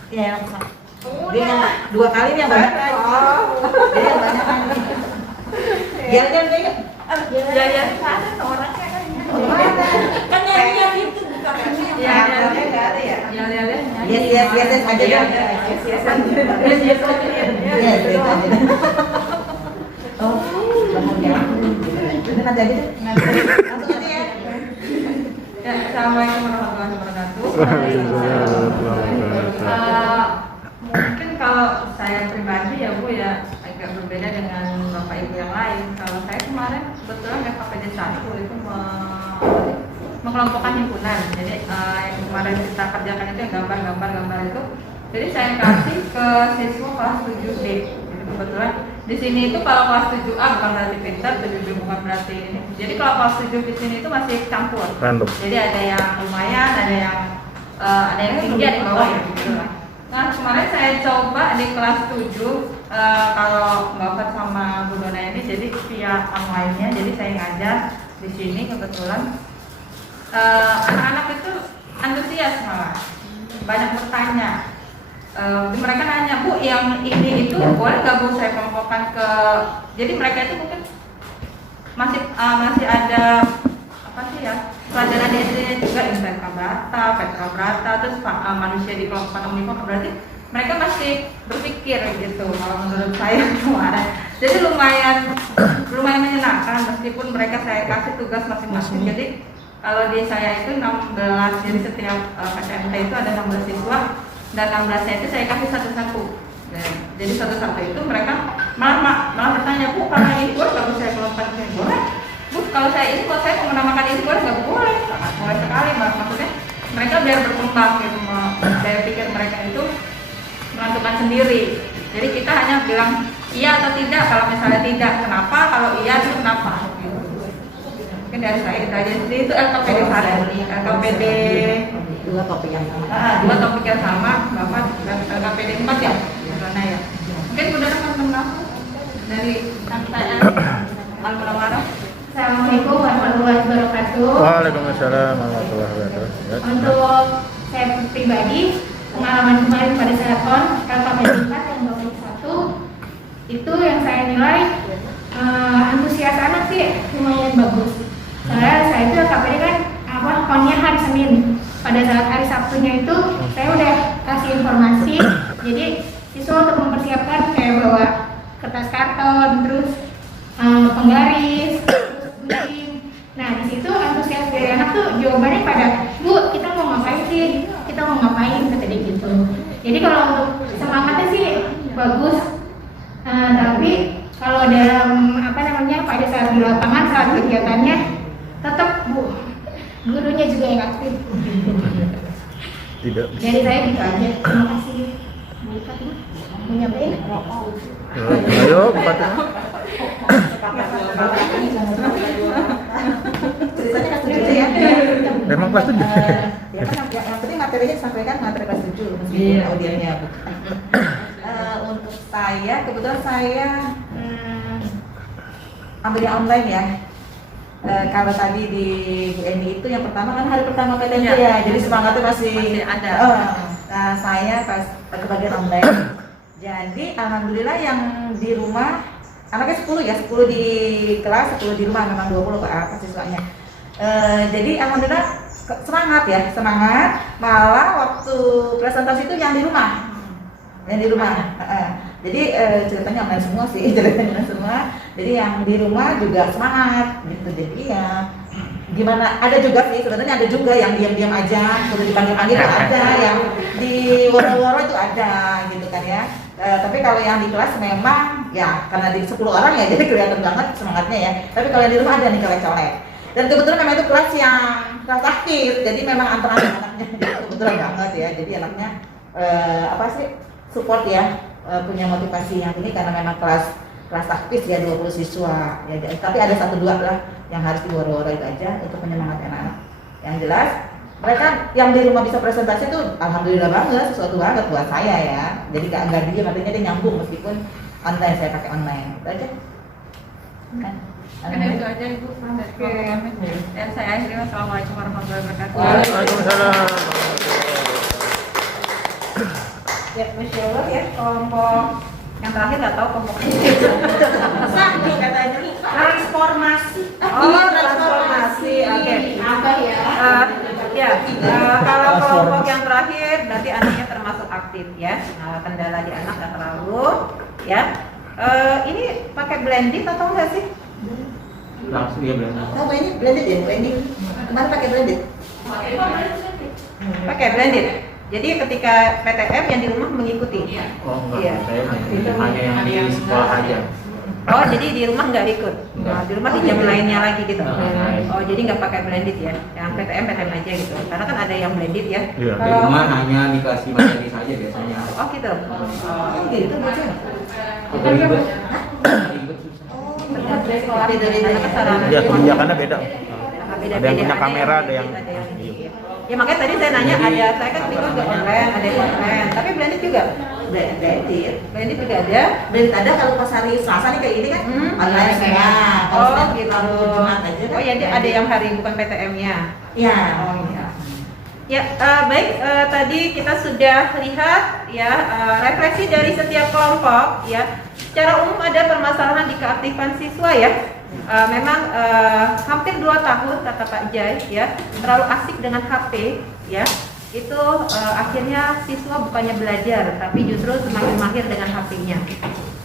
Ya, dia yang 2 kali yang banyak. Oh. Dia yang banyak. Ya kan dia. Ya. Ada orangnya kan yang itu bukan Ya, nggak ada ya. Yes aja dong. Yes aja. Iya, cerita aja. Oh, kemudian nanti aja deh. Langsung aja ya. Ya, assalamualaikum warahmatullahi wabarakatuh. Mungkin kalau saya pribadi ya Bu ya agak berbeda dengan Bapak Ibu yang lain. Kalau saya kemarin kebetulan FKPD 1 itu mengelompokkan himpunan. Jadi yang kemarin kita kerjakan itu yang gambar itu. Jadi saya kasih ke siswa kelas 7B. Jadi kebetulan di sini itu kalau kelas 7A bukan berarti pintar, 7B bukan berarti ini. Jadi kalau kelas 7 di sini itu masih campur. Random. Jadi ada yang lumayan, ada yang tinggi, ada yang bawah ya gitu lah. Nah kemarin saya coba di kelas 7 kalau Mbak Fat sama Bu Dona ini jadi via online-nya, jadi saya ngajar di sini kebetulan anak-anak itu antusias malah banyak bertanya. Mereka nanya, Bu, yang ini itu boleh nggak Bu saya kelompokkan ke? Jadi mereka itu mungkin masih ada apa sih ya? Pelajaran di SD juga Intelka Brata, Petra Brata, terus manusia di kelompok uniform, berarti mereka masih berpikir gitu. Kalau menurut saya kemarin, jadi lumayan menyenangkan meskipun mereka saya kasih tugas masing-masing. Jadi kalau di saya itu 16, jadi setiap PTMT itu ada 16 siswa dan 16-nya itu saya kasih satu-satu. Jadi satu-satu itu mereka malah bertanya, Bu, kalau ini boleh nggak saya kelompokkan? Boleh. Bu, kalau saya ini, kalau saya mau menamakan ini boleh nggak? Boleh. Sangat boleh sekali, Mbak. Maksudnya mereka biar berkembang gitu. Saya pikir mereka itu menentukan sendiri. Jadi kita hanya bilang iya atau tidak. Kalau misalnya tidak, kenapa? Kalau iya, itu kenapa? Gitu. Mungkin dari saya itu aja. Jadi itu LKPD LKPD Dua topik yang sama. Dua topik yang sama, Bapak dan LKPD 4 ya? Karena ya. Mungkin sudah teman-teman dari Tantaan Al-Mulawara. Assalamualaikum warahmatullahi wabarakatuh. Waalaikumsalam warahmatullahi wabarakatuh. Untuk saya pribadi, pengalaman kemarin pada saat on LKPD 4 yang topik 1 itu yang saya nilai antusias anak sih lumayan bagus. Soalnya saya itu LKPD kan onnya hari Senin. Pada saat hari Sabtunya itu saya udah kasih informasi. Jadi siswa untuk mempersiapkan kayak bawa kertas karton, terus penggaris. Nah di situ antusias dari anak tuh jawabannya pada, Bu, kita mau ngapain sih? Kita mau ngapain? Kata dia gitu. Jadi kalau untuk semangatnya sih bagus, tapi kalau dalam pada saat di lapangan saat kegiatannya tetap gurunya juga yang aktif. Tidak. Dari saya gitu aja. Terima kasih. Bu Fatimah mau nyampein? Ayo, Fatimah. Ceritanya kelas 7 ya. Memang kelas 7. Ya kan yang penting materinya disampaikan materi kelas 7 meskipun audiennya bukan. Untuk saya kebetulan saya ambil yang online ya. Kalau tadi di Bu Eni itu yang pertama kan hari pertama PTMT ya, jadi semangatnya masih ada. Nah saya pas kebagian online. Jadi alhamdulillah yang di rumah anaknya 10 ya, 10 di kelas, 10 di rumah, memang 20 apa siswanya. Jadi alhamdulillah semangat. Malah waktu presentasi itu yang di rumah. Jadi ceritanya online semua sih, Jadi yang di rumah juga semangat gitu. Jadi ya gimana, ada juga sih sebenarnya, ada juga yang diam-diam aja, sudah dipanggil-panggil ada, yang di woro-woro itu ada gitu kan ya. Tapi kalau yang di kelas memang ya karena di 10 orang ya jadi kelihatan banget semangatnya ya. Tapi kalau yang di rumah ada nih colek-colek. Dan kebetulan memang itu kelas yang aktif, jadi memang antara anaknya kebetulan banget ya. Jadi anaknya support ya, punya motivasi yang tinggi karena memang kelas aktif ya 20 siswa ya. Tapi ada 1-2 lah yang harus diworo-woro itu aja untuk menyemangati anak-anak. Yang jelas mereka yang di rumah bisa presentasi itu alhamdulillah banget, sesuatu banget buat saya ya. Jadi nggak diem, artinya dia nyambung meskipun online, saya pakai online. Itu aja kan. Itu aja Ibu dan saya akhiri. Wassalamualaikum warahmatullahi wabarakatuh. Waalaikumsalam. Ya, Masya Allah ya, kelompok yang terakhir nggak tahu kelompoknya. Sakti katanya. Transformasi. Transformasi. Oke. Apa ya? Kalau kelompok yang terakhir nanti anaknya termasuk aktif ya. Kendala di anak nggak terlalu. ya. Ini pakai blended atau enggak sih? Langsung dia bilang. Oh, ini blended ya, blended. Kemarin pakai blended. Pakai blended. Jadi ketika PTM yang di rumah mengikuti. Oh enggak, Iya. saya hanya yang di sekolah aja. Oh, jadi di rumah nggak ikut? Nah, di rumah di jam lainnya lagi gitu. Lain. Oh, jadi nggak pakai blended ya? Yang PTM aja gitu. Karena kan ada yang blended ya. Iya. Di rumah hanya dikasih materi saja biasanya. Oh gitu. Oh gitu baca. Itu ribet. Ribet susah. Oh, beda-beda ya. Ya, kebijakannya beda. Beda-beda. Ada yang punya kamera, ada yang iya. Ya makanya tadi saya nanya saya kan ikut ke online, ada yang online, tapi blended juga. Blended juga ada. Blended ada kalau pas hari Selasa nih kayak gini kan online semua. Kalau gitu. Jumat aja kan. Oh ya, ada yang hari bukan PTM-nya. Iya. Oh iya. Ya, baik, tadi kita sudah lihat ya refleksi dari setiap kelompok ya. Secara umum ada permasalahan di keaktifan siswa ya. Memang hampir 2 tahun kata Pak Jai ya, terlalu asik dengan HP ya. Itu akhirnya siswa bukannya belajar tapi justru semakin mahir dengan HP-nya.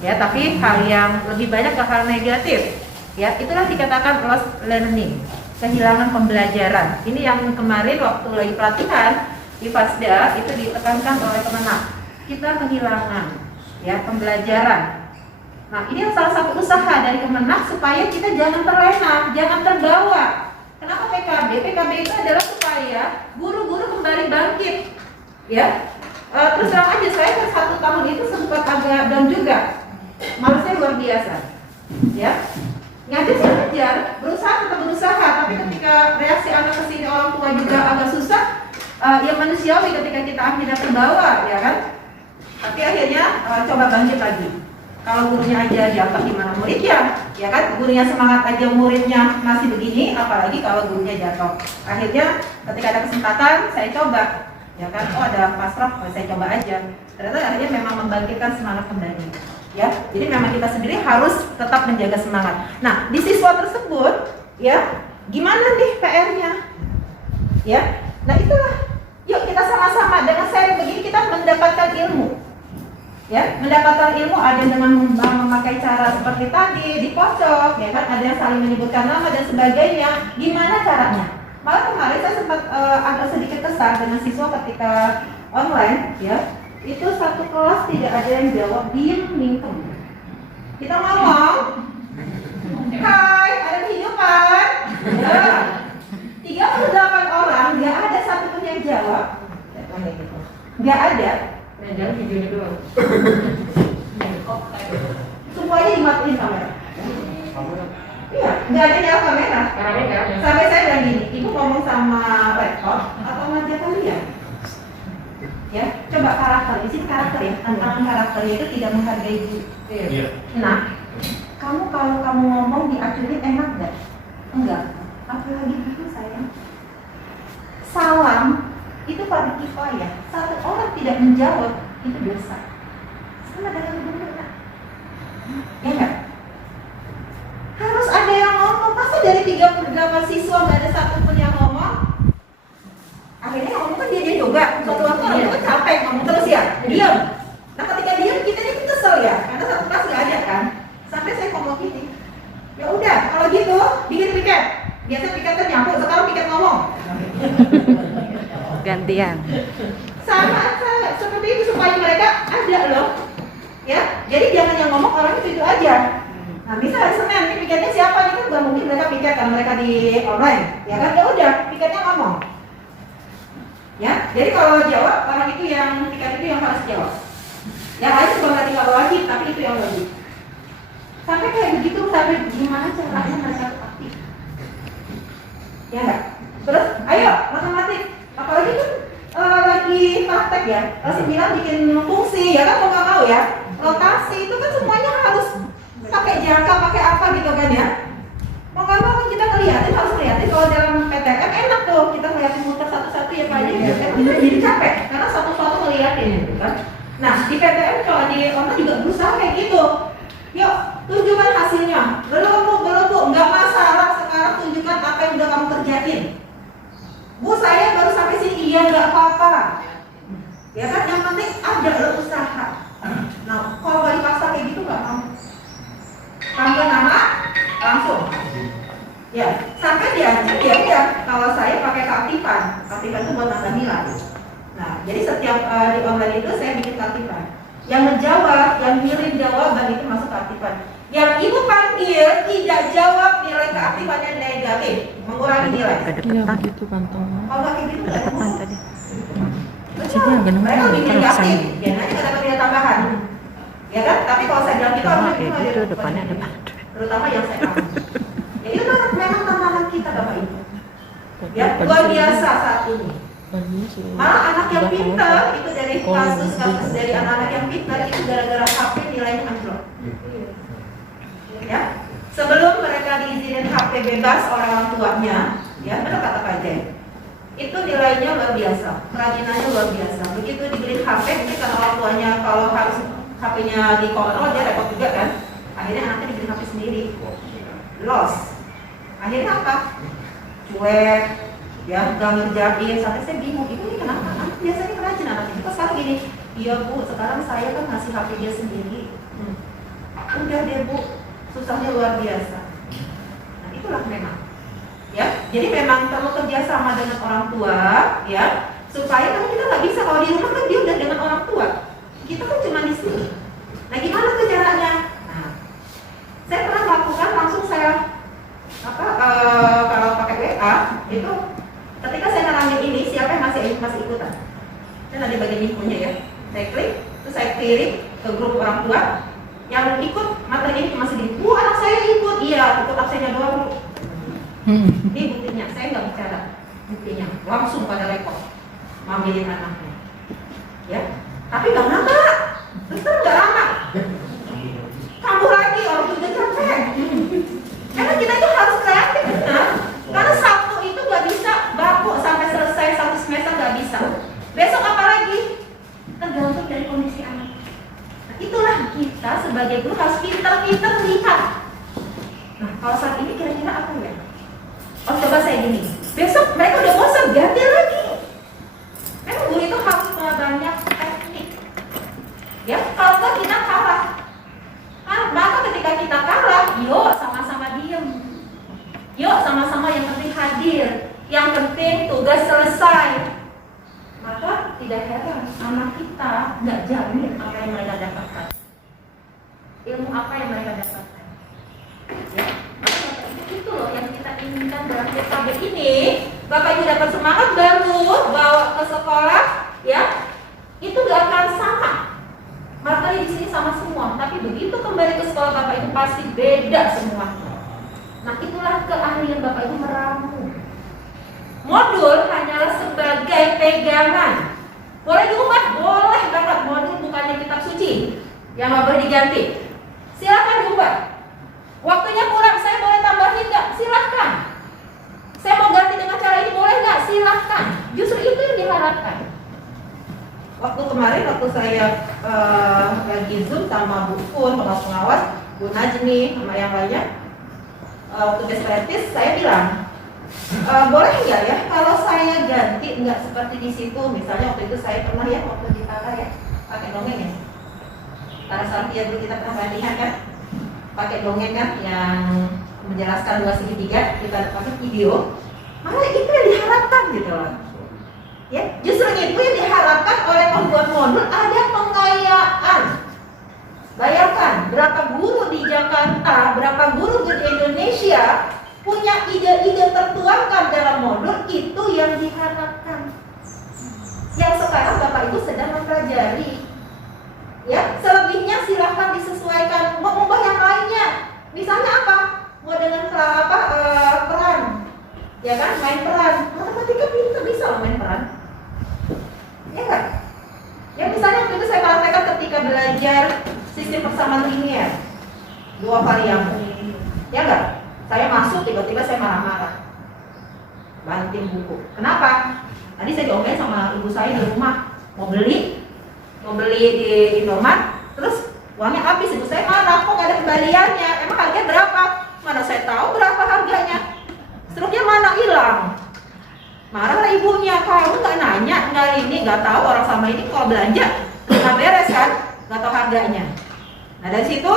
Ya, tapi hal yang lebih banyak ke hal negatif. Ya, itulah dikatakan lost learning, kehilangan pembelajaran. Ini yang kemarin waktu lagi pelatihan di Fasda itu ditekankan oleh Kemenak. Kita kehilangan ya pembelajaran. Nah, ini salah satu usaha dari Kemenak supaya kita jangan terlena, jangan terbawa. Kenapa PKB? PKB itu adalah supaya guru-guru kembali bangkit. Ya, terus terang aja saya kan 1 tahun itu sempat agak down juga. Malasnya luar biasa. Ya, ngajar sih ngajar, tetap berusaha. Tapi ketika reaksi anak ke sini orang tua juga agak susah, ya manusiawi ketika kita akhirnya terbawa, ya kan? Tapi akhirnya coba bangkit lagi. Kalau gurunya aja jatuh gimana muridnya, ya kan? Gurunya semangat aja muridnya masih begini, apalagi kalau gurunya jatuh. Akhirnya ketika ada kesempatan saya coba, ya kan? Oh ada pasrah, saya coba aja. Ternyata akhirnya memang membangkitkan semangat kembali, ya. Jadi memang kita sendiri harus tetap menjaga semangat. Nah di siswa tersebut, ya gimana nih PR-nya, ya? Nah itulah, yuk kita sama-sama dengan sharing begini kita mendapatkan ilmu. Ya, mendapatkan ilmu ada dengan memakai cara seperti tadi di pojok, ya kan, ada yang saling menyebutkan nama dan sebagainya. Gimana caranya? Malah kemarin saya sempat agak sedikit kesal dengan siswa ketika online, ya. Itu satu kelas tidak ada yang jawab, diem mingkem. Kita ngomong, hai, ada kehidupan. Ya, 38 orang, nggak ada satupun yang jawab. Nggak ada. Jangan videonya doang. Semuanya dimatiin kamera. Iya, nggak ada nyala kamera. Sampai saya bilang gini, ibu ngomong sama rektor atau ngajar kalian? Ya, coba karakter. Di sini karakter ya, tantangan karakternya itu tidak menghargai guru. Iya. Nah, kalau kamu ngomong diacurin enak nggak? Enggak. Apalagi gitu sayang. Salam itu pada kifayah. 1 orang tidak menjawab itu dosa. Sama dengan guru. Ya enggak? Harus ada yang ngomong. Masa dari 38 siswa nggak ada satupun yang ngomong? Akhirnya ngomong kan dia juga. Suatu waktu orang itu capek ngomong terus ya, diam. Nah ketika diam kita ini kesel ya, karena satu kelas nggak ada kan. Sampai saya ngomong gini, ya udah kalau gitu bikin piket. Biasa piket kan nyambung, sekarang piket ngomong. Gantian. Sama seperti itu supaya mereka ada loh. Ya, jadi jangan yang ngomong orang itu aja. Nah, bisa hari Senin ini piketnya siapa nih kan nggak mungkin mereka piket karena mereka di online, ya kan? Ya udah, piketnya ngomong. Ya, jadi kalau jawab orang itu yang piket itu yang harus jawab. Yang lain cuma nggak tinggal wajib, tapi itu yang wajib. Sampai kayak begitu, sampai gimana caranya mereka aktif? Ya enggak? Terus, ayo matematik. Apalagi kan lagi praktek ya, kelas 9 bikin fungsi, ya kan mau nggak mau ya. Rotasi itu kan semuanya harus pakai jangka, pakai apa gitu kan ya. Mau nggak mau kan kita ngeliatin, harus ngeliatin. Kalau dalam PTM enak tuh, kita ngeliatin muter satu-satu ya Pak Haji. Kita jadi capek, karena satu-satu ngeliatin gitu kan. Nah di PTM kalau di online juga berusaha kayak gitu. Yuk, tunjukkan hasilnya. Belum bu, nggak masalah. Sekarang tunjukkan apa yang udah kamu kerjain. Bu, saya baru sampai sini, iya nggak apa-apa. Ya kan, yang penting ada usaha. Nah, kalau nggak dipaksa kayak gitu langsung. Ya, sampai diancam ya kalau saya pakai keaktifan. Keaktifan itu buat nambah nilai. Nah, jadi setiap di online itu saya bikin keaktifan. Yang menjawab, yang ngirim jawaban itu masuk keaktifan. Yang ibu panggil tidak jawab, nilai keaktifannya negatif, mengurangi nilai. Iya begitu kantong. Kalau kayak gitu nggak Kedepan mau. tadi. Betul. Mereka lebih milih aktif, biasanya nggak dapat nilai tambahan. Ya kan? Tapi kalau saya bilang gitu harusnya Kayak itu gitu aja. depannya ada. Terutama yang saya tahu. Ya itu kan memang tantangan kita Bapak Ibu. Ya, luar biasa saat ini. Malah anak yang pintar itu dari kasus-kasus dari anak-anak yang pintar itu gara-gara HP nilainya anjlok. Ya, sebelum mereka diizinin HP bebas orang tuanya, ya benar kata Pak Jai, itu nilainya luar biasa, kerajinannya luar biasa. Begitu dibeli HP, mungkin karena orang tuanya kalau harus HP-nya dikontrol dia repot juga kan. Akhirnya anaknya dibeli HP sendiri, loss. Akhirnya apa? Cuek, ya nggak ngerjain. Sampai saya bingung, ibu ini kenapa? Anak biasanya kerajin anaknya. Terus sekarang gini, iya bu, sekarang saya kan ngasih HP dia sendiri. Udah deh bu, susahnya luar biasa. Nah itulah memang. Ya, jadi memang perlu kerjasama dengan orang tua, ya, supaya kan kita nggak bisa kalau di rumah kan dia udah dengan orang tua. Kita kan cuma di sini. Nah gimana tuh caranya? Nah, saya pernah melakukan langsung saya kalau pakai WA itu ketika saya nerangin ini siapa yang masih ikutan? Saya nanti bagian infonya ya. Saya klik, terus saya kirim ke grup orang tua yang ikut materi ini masih di. Anak saya ikut, iya ikut absennya doang bu. Ini buktinya, saya nggak bicara buktinya, langsung pada rekod ngambilin anaknya. Ya, tapi nggak lama, terus nggak lama. Kambuh lagi orang tua capek. Karena kita itu harus kreatif, nah? Karena satu itu nggak bisa baku sampai selesai satu semester nggak bisa. Besok apa lagi? Tergantung dari kondisi anak. Nah, itulah kita sebagai guru harus pintar-pintar lihat. Nah, kalau saat ini kira-kira apa ya? Oh, coba saya gini. Besok mereka udah bosan, ganti lagi. Memang guru itu harus banyak teknik. Ya, kalau nggak kita kalah. Maka ketika kita kalah, yuk sama-sama diem. Yuk sama-sama yang penting hadir. Yang penting tugas selesai. Maka tidak heran anak kita nggak jamin apa yang mereka dapatkan. Ilmu apa yang mereka dapatkan. Ya, itu loh yang kita inginkan dalam PKB ini. Bapak Ibu dapat semangat baru bawa ke sekolah, ya itu gak akan sama. Materi di sini sama semua, tapi begitu kembali ke sekolah Bapak Ibu pasti beda semua. Nah itulah keahlian Bapak Ibu meramu. Modul hanyalah sebagai pegangan. Boleh diubah? Boleh banget. Modul bukannya kitab suci yang nggak boleh diganti. Silakan diubah. Waktunya kurang, saya boleh tambahin nggak? Silahkan. Saya mau ganti dengan cara ini, boleh nggak? Silahkan. Justru itu yang diharapkan. Waktu kemarin, waktu saya lagi Zoom sama Bu Kun, pengawas, Bu Najmi, sama yang lainnya, tugas praktis, saya bilang, boleh nggak ya kalau saya ganti nggak seperti di situ, misalnya waktu itu saya pernah ya waktu di Tata ya pakai dongeng ya, karena saat dia dulu kita pernah lihat kan pakai dongeng kan yang menjelaskan 2 segitiga, kita pakai video, malah itu yang diharapkan gitu loh. Ya, justru itu yang diharapkan oleh pembuat modul, ada pengayaan. Bayangkan berapa guru di Jakarta, berapa guru di Indonesia punya ide-ide tertuangkan dalam modul, itu yang diharapkan. Yang sekarang Bapak Ibu sedang mempelajari. Ya, selebihnya silahkan disesuaikan, mau ubah yang lainnya. Misalnya apa? Mau dengan peran, ya kan, main peran. Matematika bisa loh main peran. Ya kan? Ya misalnya waktu itu saya praktekkan ketika belajar sistem persamaan linear, 2 variabel. Ya enggak? Saya masuk tiba-tiba saya marah-marah, banting buku. Kenapa? Tadi saya diomelin sama ibu saya di rumah, mau beli di Indomaret, terus uangnya habis. Ibu saya marah, kok gak ada kembaliannya? Emang harganya berapa? Mana saya tahu berapa harganya? Struknya mana hilang? Marahlah ibunya, kamu nggak nanya, nggak ini, nggak tahu orang sama ini kalau belanja nggak beres kan, nggak tahu harganya. Nah dari situ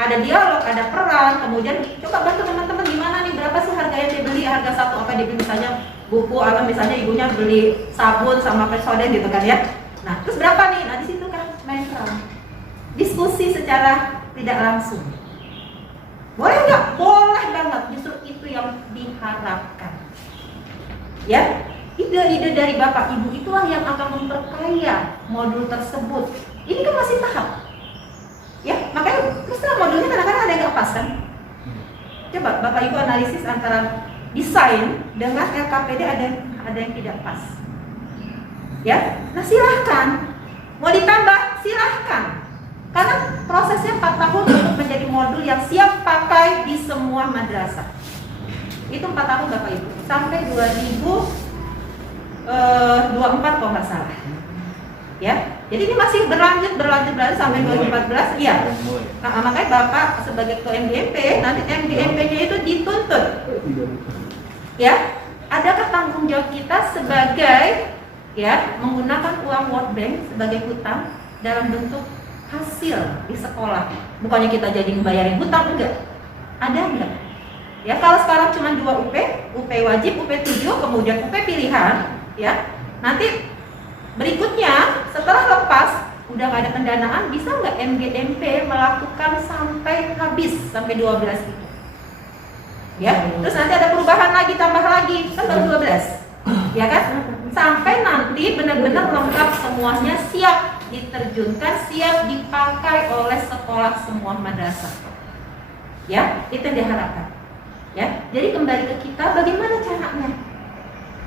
ada dialog, ada peran, kemudian kemudian coba bantu teman-teman gimana nih, berapa sih harga yang dibeli, harga satu apa dibeli, misalnya buku atau misalnya ibunya beli sabun sama Pepsodent gitu kan ya. Nah terus berapa nih, nah di situ kan main peran, diskusi secara tidak langsung. Boleh nggak? Boleh banget, justru itu yang diharapkan. Ya, ide-ide dari Bapak Ibu itulah yang akan memperkaya modul tersebut. Ini kan masih tahap. Ya, makanya terus terang modulnya kadang-kadang ada yang nggak pas kan? Coba Bapak Ibu analisis antara desain dengan LKPD ada yang tidak pas. Ya, nah silahkan. Mau ditambah, silahkan. Karena prosesnya 4 tahun untuk menjadi modul yang siap pakai di semua madrasah. Itu 4 tahun Bapak Ibu, sampai 2024 kalau nggak salah. Ya, jadi ini masih berlanjut sampai 2014. Iya. Nah, makanya Bapak sebagai ketua MDMP, nanti MDMP-nya itu dituntut. Ya, adakah tanggung jawab kita sebagai ya menggunakan uang World Bank sebagai hutang dalam bentuk hasil di sekolah, bukannya kita jadi membayarin hutang, enggak. Ada enggak? Ya kalau sekarang cuma 2 UP wajib, UP 7, kemudian UP pilihan, ya. Nanti berikutnya setelah lepas udah nggak ada pendanaan, bisa nggak MGMP melakukan sampai habis sampai 12 itu? Ya, terus nanti ada perubahan lagi, tambah lagi, kan baru 12, ya kan? Sampai nanti benar-benar lengkap semuanya, siap diterjunkan, siap dipakai oleh sekolah semua madrasah. Ya, itu yang diharapkan. Ya, jadi kembali ke kita, bagaimana caranya?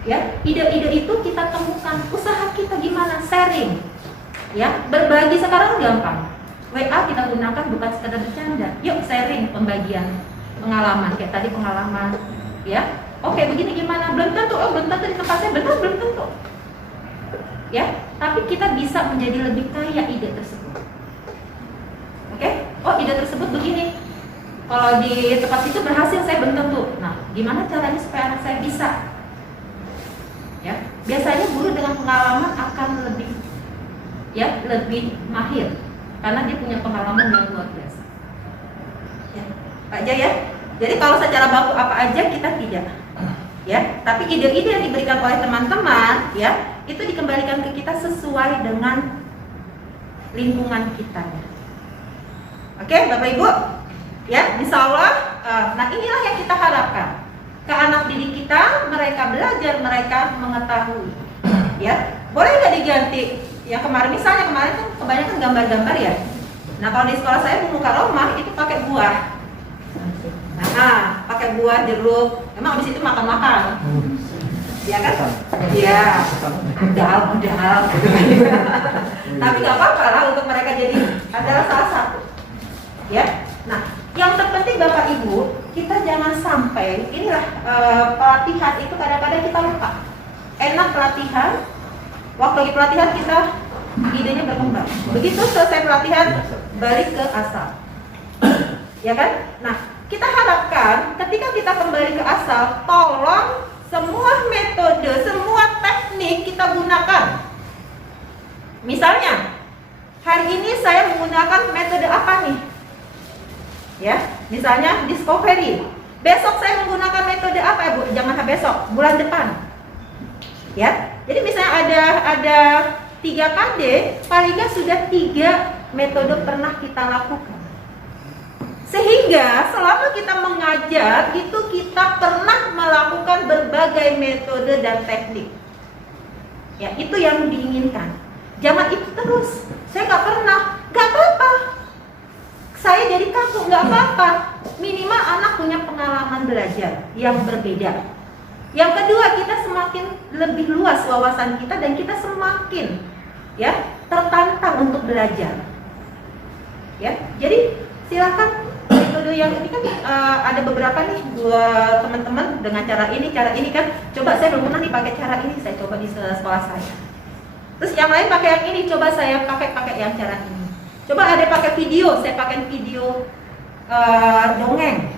Ya, ide-ide itu kita temukan, usaha kita gimana, sharing. Ya, berbagi sekarang gampang. WA kita gunakan bukan sekedar bercanda. Yuk sharing pembagian pengalaman, kayak tadi pengalaman. Ya, oke begini gimana? Belum tentu, belum tentu di tempat saya benar, belum tentu. Ya, tapi kita bisa menjadi lebih kaya ide tersebut. Oke? Oh, ide tersebut begini. Kalau di tempat itu berhasil, saya belum tentu. Nah, gimana caranya supaya anak saya bisa? Ya, biasanya guru dengan pengalaman akan lebih mahir karena dia punya pengalaman yang luar biasa. Ya, Pak Jaya. Jadi kalau secara baku apa aja kita tidak. Ya, tapi ide-ide yang diberikan oleh teman-teman ya, itu dikembalikan ke kita sesuai dengan lingkungan kita. Oke, Bapak Ibu? Ya, insya Allah. Nah inilah yang kita harapkan ke anak didik kita, mereka belajar, mereka mengetahui. Ya, boleh nggak diganti? Ya kemarin misalnya kan kebanyakan gambar-gambar ya. Nah kalau di sekolah saya Muka Romah itu pakai buah. Nah, pakai buah, jeruk. Emang habis itu makan-makan. Ya kan? Iya. Modal. Tapi nggak apa-apa lah untuk mereka jadi adalah salah satu. Ya. Nah, yang terpenting Bapak Ibu, kita jangan sampai inilah pelatihan itu kadang-kadang kita lupa. Enak pelatihan, waktu lagi pelatihan kita idenya berkembang. Begitu selesai pelatihan, balik ke asal. Ya kan? Nah, kita harapkan ketika kita kembali ke asal, tolong semua metode, semua teknik kita gunakan. Misalnya, hari ini saya menggunakan metode apa nih? Ya, misalnya discovery. Besok saya menggunakan metode apa ya Bu? Jangan besok, bulan depan. Ya, jadi misalnya ada 3 KD, paling nggak sudah 3 metode pernah kita lakukan. Sehingga selama kita mengajar itu kita pernah melakukan berbagai metode dan teknik. Ya, itu yang diinginkan. Jangan itu terus. Saya nggak pernah, nggak apa-apa. Saya jadi kaku, nggak apa-apa. Minimal anak punya pengalaman belajar yang berbeda. Yang kedua, kita semakin lebih luas wawasan kita dan kita semakin ya tertantang untuk belajar. Ya, jadi silakan. Metode yang ini kan ada beberapa nih dua teman-teman dengan cara ini kan. Coba saya belum pernah dipakai cara ini, saya coba di sekolah saya. Terus yang lain pakai yang ini, coba saya pakai yang cara ini. Coba ada pakai video, saya pakai video dongeng.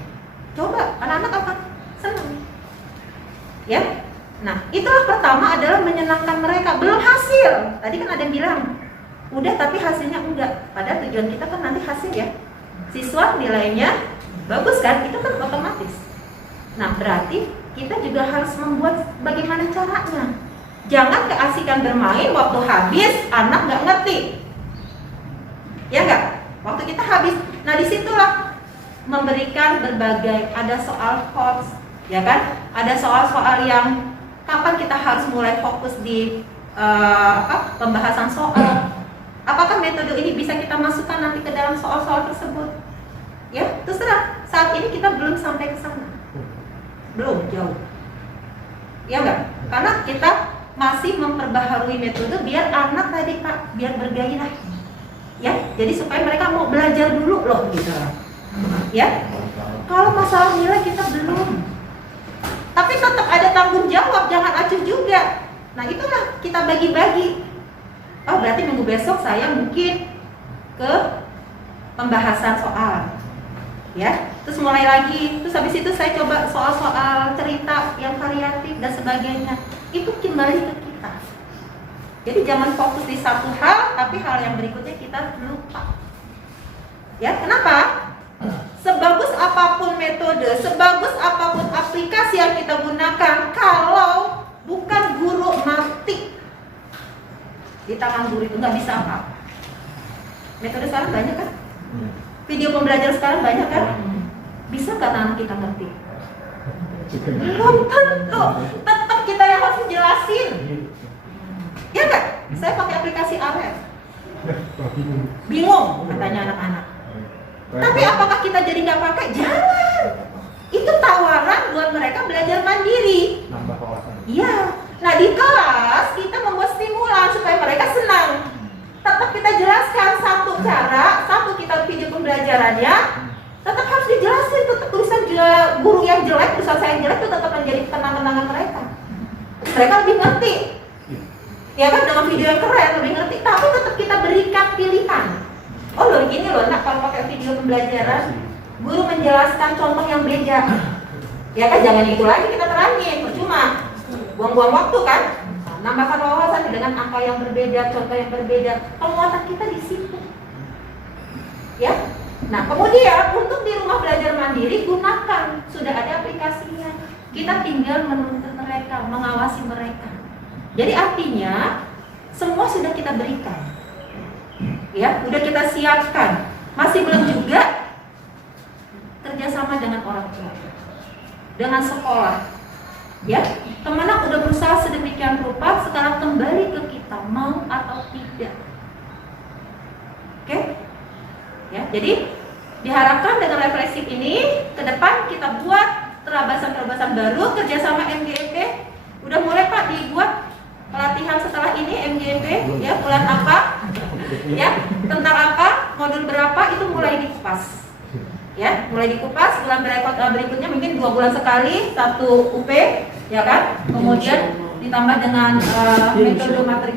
Coba anak-anak akan senang. Ya. Nah, itulah pertama adalah menyenangkan mereka. Belum hasil. Tadi kan ada yang bilang, udah tapi hasilnya enggak. Padahal tujuan kita kan nanti hasil ya. Siswa nilainya bagus kan? Itu kan otomatis. Nah, berarti kita juga harus membuat bagaimana caranya. Jangan keasikan bermain, waktu habis anak nggak ngerti. Ya nggak? Waktu kita habis. Nah, disitulah memberikan berbagai, ada soal coach, ya kan? Ada soal-soal yang kapan kita harus mulai fokus di pembahasan soal. Apakah metode ini bisa kita masukkan nanti ke dalam soal-soal tersebut? Ya, terserah. Saat ini kita belum sampai ke sana. Belum, jauh. Ya enggak? Karena kita masih memperbaharui metode biar anak tadi Pak, biar bergairah. Ya, jadi supaya mereka mau belajar dulu loh gitu. Ya. Kalau masalah nilai kita belum. Tapi tetap ada tanggung jawab, jangan acuh juga. Nah, itulah kita bagi-bagi. Oh, berarti minggu besok saya mungkin ke pembahasan soal. Ya, terus mulai lagi, terus habis itu saya coba soal-soal cerita yang variatif dan sebagainya. Itu kembali ke kita. Jadi jangan fokus di satu hal, tapi hal yang berikutnya kita lupa. Ya, kenapa? Sebagus apapun metode, sebagus apapun aplikasi yang kita gunakan, kalau bukan guru mati di tangan guru itu nggak bisa apa. Metode sekarang banyak kan? Video pembelajaran sekarang banyak kan? Bisa nggak anak kita ngerti? Belum tentu. Tetap kita yang harus jelasin. Ya nggak? Saya pakai aplikasi Ares. Bingung katanya anak-anak. Tapi apakah kita jadi nggak pakai? Jangan. Itu tawaran buat mereka belajar mandiri. Nambah wawasan. Iya. Nah, di kelas kita membuat stimulan supaya mereka senang. Tetap kita jelaskan satu cara, satu kita video pembelajarannya. Tetap harus dijelasin, tetap tulisan guru yang jelek, tulisan saya yang jelek itu tetap menjadi kenang-kenangan mereka. Mereka lebih ngerti. Ya kan, dengan video yang keren lebih ngerti. Tapi tetap kita berikan pilihan. Oh loh, gini loh, nak kalau pakai video pembelajaran, guru menjelaskan contoh yang beda. Ya kan, jangan itu lagi kita terangin, percuma. Buang-buang waktu kan? Nambahkan wawasan dengan angka yang berbeda, contoh yang berbeda. Penguatan kita di situ. Ya. Nah, kemudian untuk di rumah belajar mandiri gunakan, sudah ada aplikasinya. Kita tinggal menuntut mereka, mengawasi mereka. Jadi artinya semua sudah kita berikan. Ya, sudah kita siapkan. Masih belum juga kerjasama dengan orang tua, dengan sekolah. Ya, teman-teman udah berusaha sedemikian rupa, sekarang kembali ke kita, mau atau tidak. Oke? Ya, jadi diharapkan dengan refleksif ini ke depan kita buat terabasan-terabasan baru kerjasama MGMP. Udah mulai Pak dibuat pelatihan setelah ini MGMP, ya bulan apa, ya tentang apa, modul berapa itu mulai dikupas. Ya, mulai dikupas, bulan berikutnya mungkin 2 bulan sekali 1 UP, ya kan? Kemudian ditambah dengan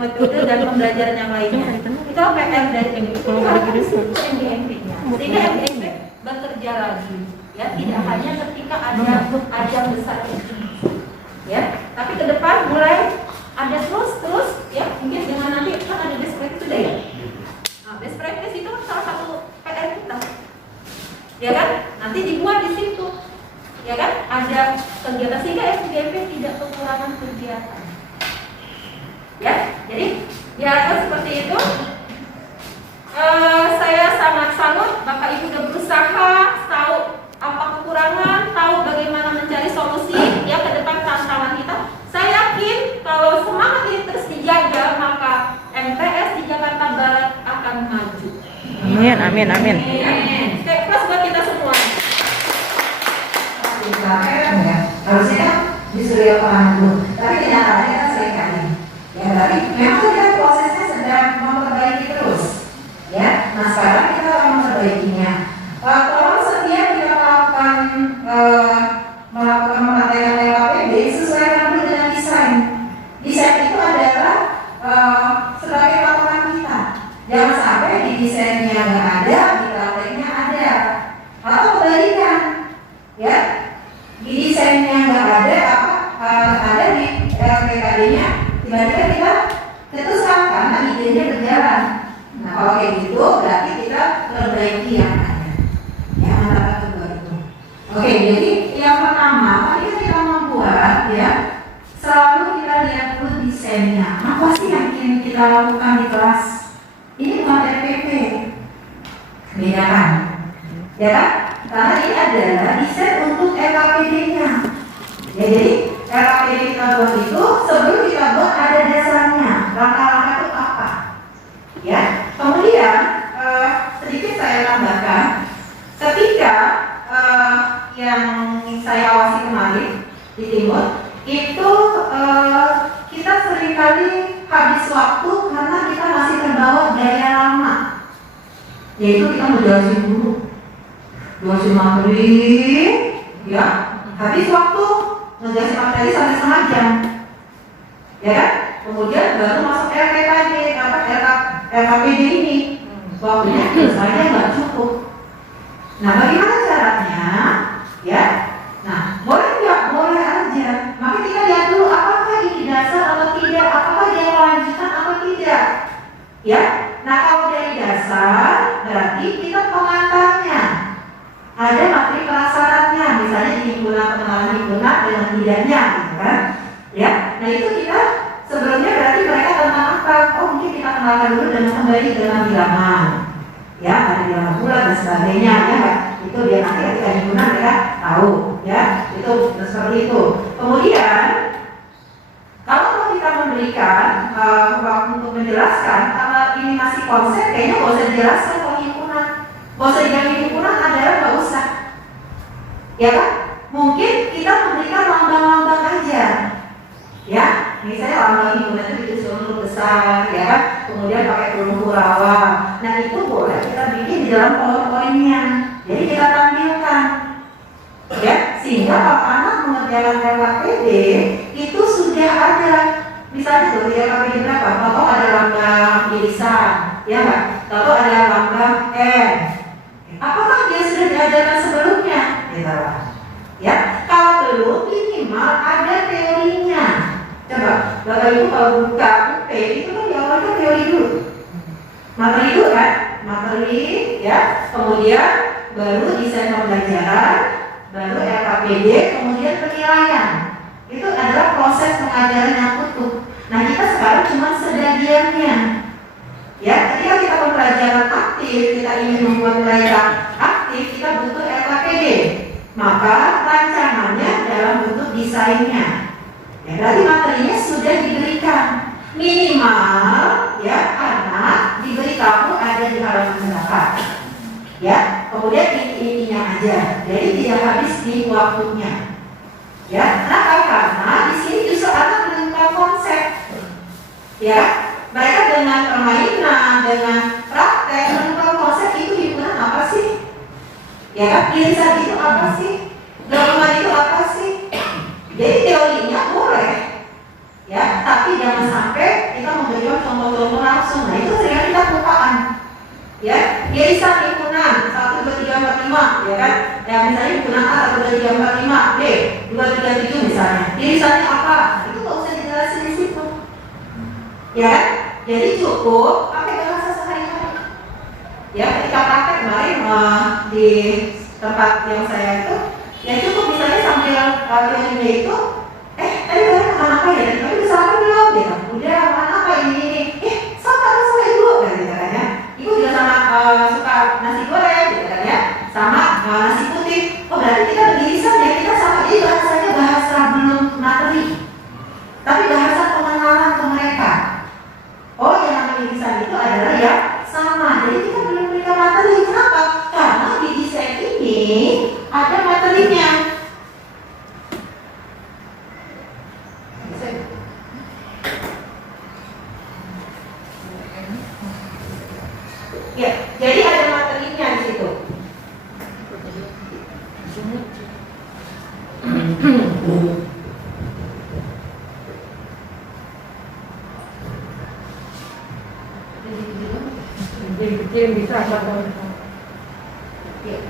metode dan pembelajaran yang lainnya. Itu PR dari MGMP-nya. Sehingga MGMP bekerja lagi, ya tidak hanya ketika ada ajang besar itu, ya, tapi ke depan mulai ada terus, ya mungkin dengan nanti kan ada best practice sudah ya. Nah, best practice itu salah satu PR kita. Ya kan, nanti dibuat di situ, ya kan, ada kegiatan sehingga MGMP tidak kekurangan kegiatan. Ya, jadi diharapkan seperti itu. Saya sangat salut, Bapak Ibu sudah berusaha tahu apa kekurangan, tahu bagaimana mencari solusi ya ke depan tantangan kita. Saya yakin kalau semangat ini terus dijaga, maka MTS di Jakarta Barat akan maju. Amin, amin, amin. Stay plus buat kita semua. Ya, harusnya kan disuruh orang dulu, tapi kenyataannya kan sering kali. Ya, tapi memang kita prosesnya sedang memperbaiki terus. Ya, nah sekarang kita memperbaikinya. Kalau setiap kita melakukan pemakaian LKPD sesuai dengan desain. Desain itu adalah sebagai patokan kita. Jangan sampai di desainnya nggak ada, di prakteknya ada. Atau kebalikan, ya, di desainnya nggak ada, ada di LKPD-nya, tiba-tiba kita cetuskan karena idenya berjalan. Nah kalau kayak gitu berarti kita perbaiki yang ada. Ya, antara kedua itu. Oke, jadi yang pertama, ketika kita membuat ya, selalu kita lihat dulu desainnya. Apa sih yang ingin kita lakukan di kelas? Ini bukan RPP, bedakan, ya kan? Karena ini adalah desain untuk RKPD-nya. Ya, jadi RKPD kita buat itu sebelum kita buat ada dasarnya. Langkah-langkah itu apa? Ya. Kemudian sedikit saya tambahkan, ketika yang saya awasi kemarin di timur itu kita seringkali habis waktu karena kita masih terbawa gaya lama, yaitu kita menjelasin dulu, jelasin materi, ya, habis waktu menjelasin materi sampai setengah jam, ya kan? Kemudian baru masuk RKPD ini, waktunya selesai nggak cukup. Nah, bagaimana caranya? Ya, nah, boleh nggak? Boleh aja. Maka kita lihat dulu apakah ini dasar atau tidak, apakah dia melanjutkan atau tidak. Ya, nah kalau dari dasar berarti kita pengantarnya. Ada materi prasyaratnya, misalnya di himpunan, pengenalan himpunan dengan tidaknya, gitu kan? Ya, nah itu kita sebelumnya berarti mereka tentang apa? Oh, mungkin kita kenalkan dulu dengan kembali dengan bilangan. Ya, ada bilangan bulat dan sebagainya, ya kan? Itu dia nanti ketika himpunan mereka tahu, ya, itu seperti itu. Kemudian kalau kita memberikan waktu untuk menjelaskan, karena ini masih konsep, kayaknya nggak usah dijelaskan kalau himpunan, nggak usah dijamin himpunan adalah nggak usah, ya kan? Mungkin kita memberikan lambang-lambang aja, ya, misalnya lambang himpunan itu ditulis huruf besar, ya kan? Kemudian pakai huruf rawa. Nah itu boleh kita bikin di dalam powerpointnya. Jadi kita tampilkan, ya, sehingga kalau anak mengerjakan RKPD itu sudah ada, misalnya tuh di RKPD berapa? Kalau ada lambang irisan, ya nggak? Kalau ada lambang N, apakah dia sudah diajarkan sebelumnya? Ya, kalau belum minimal ada teorinya. Coba, Bapak Ibu kalau buka UP itu kan di awal kan teori dulu, materi dulu kan, materi, ya, kemudian baru desain pembelajaran, baru RKPD, kemudian penilaian. Itu adalah proses pengajaran yang utuh. Nah kita sekarang cuma sebagiannya. Ya, ketika kita pembelajaran aktif, kita ingin membuat mereka aktif, kita butuh RKPD. Maka rancangannya dalam bentuk desainnya. Ya, berarti materinya sudah diberikan. Minimal, ya, anak diberitahu ada di halaman berapa. Ya, kemudian intinya aja. Jadi tidak habis di waktunya. Ya, nah karena di sini justru anak menemukan konsep. Ya, mereka dengan permainan, dengan praktek menemukan konsep itu himpunan apa sih? Ya kan, irisan itu apa sih? Gabungan itu apa sih? Jadi teorinya boleh, ya, tapi jangan sampai kita memberikan contoh-contoh langsung. Nah itu sering kita kelupaan. Ya, irisan himpunan 1, 2, 3, 4, 5, ya kan? Ya misalnya himpunan A 1, 2, 3, 4, 5, B 2, 3, 7 misalnya. Irisannya apa? Itu nggak usah dijelasin di situ. Ya kan? Jadi cukup pakai bahasa sehari-hari. Ya, ketika praktek kemarin di tempat yang saya itu, ya cukup misalnya sambil teorinya itu, tadi kalian makan apa ya? Tapi bisa apa belum? Ya, udah makan apa ini? Sama ibu, kan gitu kan ya. Ibu juga sama suka nasi goreng, gitu kan ya. Sama nasi putih. Oh berarti kita beririsan ya, kita sama. Jadi bahasanya bahasa belum materi, tapi bahasa pengenalan ke mereka. Oh yang namanya irisan itu adalah ya sama. Jadi kita belum berikan materi. Kenapa? Karena di desain ini ada materinya. Ya, jadi ada materinya di situ. Jadi kecil bisa atau Ya.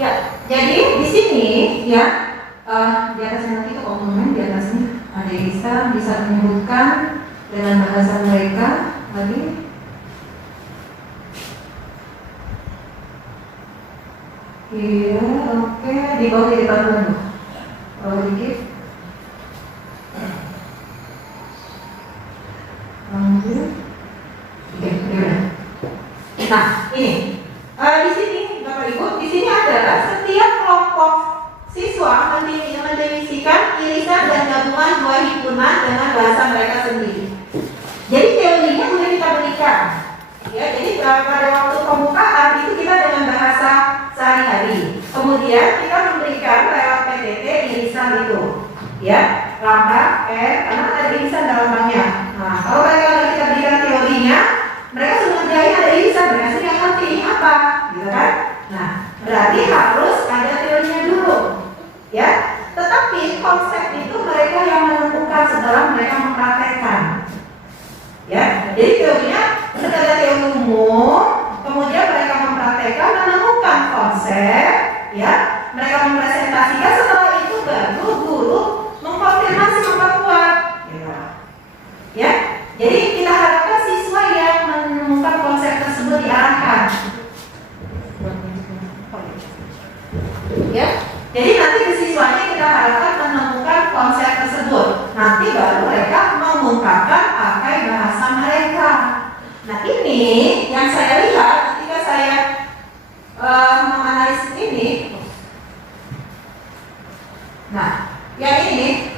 Ya, jadi di sini ya di atasnya nanti itu komponen, di atasnya ada bisa menyebutkan dengan bahasa mereka lagi. Iya, oke, di bawah di depan dulu. Bawah dikit. Lanjut. Oke, udah. Nah, ini di sini Bapak Ibu, di sini adalah setiap kelompok siswa mendefinisikan irisan dan gabungan dua himpunan dengan bahasa mereka sendiri. Jadi teorinya sudah kita berikan. Ya, jadi pada waktu pembukaan itu kita dengan bahasa sehari-hari. Kemudian kita memberikan lewat PTT irisan itu. Ya, lambang karena ada irisan dalam lambangnya. Nah, kalau kita berikan teorinya, mereka sudah mengerjain ada irisan, mereka sudah ngerti ini apa, gitu kan? Nah, berarti harus ada teorinya dulu, ya. Tetapi konsep itu mereka yang menentukan setelah mereka mempraktekkan, ya. Jadi teorinya sekedar teori umum, kemudian mereka mempraktekkan, menemukan konsep, ya. Mereka mempresentasikan, setelah itu baru guru mengkonfirmasi, memperkuat, gitu. Ya. Jadi kita harapkan siswa yang menemukan konsep tersebut diarahkan. Ya, jadi nanti ke siswanya kita harapkan menemukan konsep tersebut. Nanti baru mereka mengungkapkan pakai bahasa mereka. Nah, ini yang saya lihat ketika saya menganalisis ini. Nah, yang ini.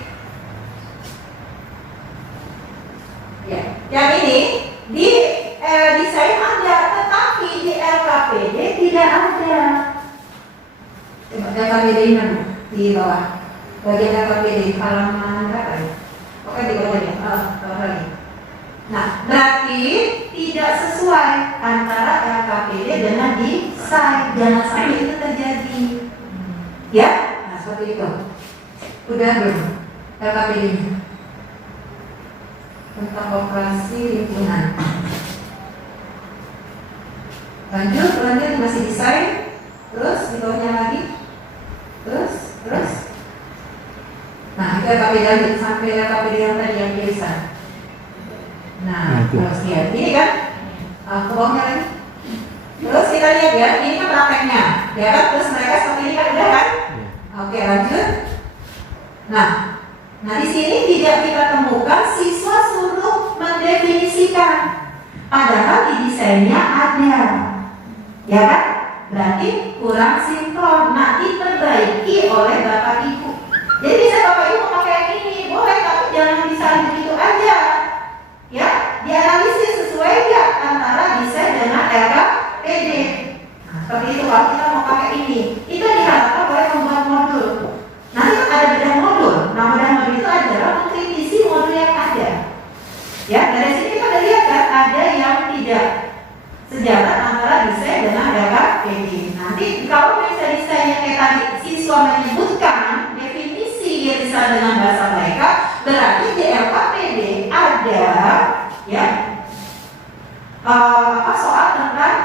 Ya, yang ini di desain ada, tetapi di LKPD tidak ada. Coba LKPD ini di bawah, bagian LKPD halaman berapa ya? Oke, di bawahnya, bawah lagi. Nah, berarti tidak sesuai antara LKPD dengan desain. Jangan sampai itu terjadi. Ya, nah seperti itu. Udah belum LKPD-nya? Tentang operasi lingkungan. Lanjut masih desain, terus di bawahnya lagi, terus. Nah, itu LKPD lanjut sampai LKPD yang tadi yang irisan. Nah, terus lihat ini kan, ke bawahnya lagi. Terus kita lihat ya, ini kan prakteknya, ya kan? Terus mereka seperti ini kan udah kan? Oke, lanjut. Nah di sini tidak kita temukan siswa suruh mendefinisikan, padahal di desainnya ada, ya kan? Berarti kurang sinkron. Nah, diperbaiki oleh Bapak Ibu. Jadi bisa Bapak Ibu pakai yang ini, boleh, tapi jangan desain begitu aja, ya? Dianalisis sesuai ya antara desain dengan LKPD. Nah, seperti itu kalau kita mau pakai ini, itu diharapkan boleh membuat modul. Nanti ada bedah modul. Nah, bedah modul itu adalah mengkritisi modul yang ada. Ya, dari sini kita udah lihat kan ada yang tidak sejalan antara desain dengan LKPD. Nanti kalau misalnya desainnya kayak tadi, siswa menyebutkan definisi irisan dengan bahasa mereka, berarti di LKPD ada ya soal tentang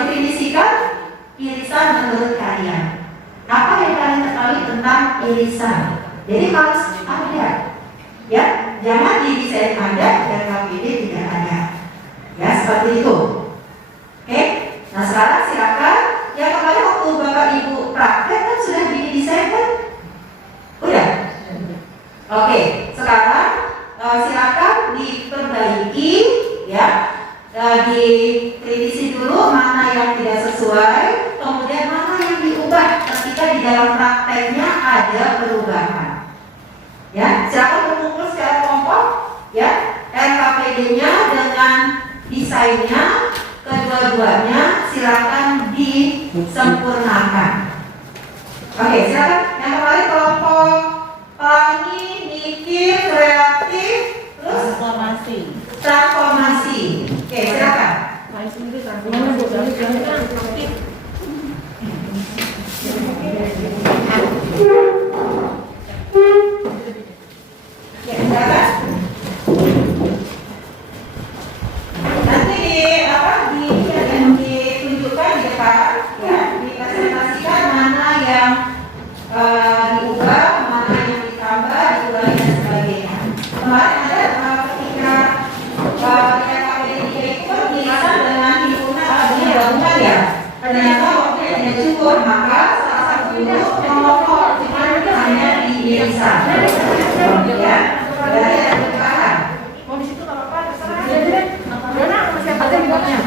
definisikan irisan menurut kalian. Apa yang kalian ketahui tentang irisan? Jadi harus ada, ya. Jangan di desain ada dan LKPD tidak ada. Ya, seperti itu. Oke. Nah, sekarang silakan. Ya, kemarin waktu Bapak Ibu praktek kan sudah didesain kan? Udah. Oke. Sekarang silakan diperbaiki, ya. Dikritisi dulu mana yang tidak sesuai, kemudian mana yang diubah ketika di dalam prakteknya ada perubahan. Ya, silakan berkumpul secara kelompok, ya. LKPD-nya dengan desainnya kedua-duanya silakan disempurnakan. Oke, silakan. Yang kemarin kelompok Pelangi, Mikir, Kreatif, terus transformasi. Oke, silakan. Ya, silakan. Nanti ditunjukkan di depan, ya. kemarin ada ketika KPDI itu beririsan dengan himpunan bangunan ya. Ternyata waktu yang cukup, maka salah satu guru menolak hanya di irisan. Ya, dari ada perubahan. Mau di situ nggak apa-apa, terserah aja deh. Mana siapa aja buatnya?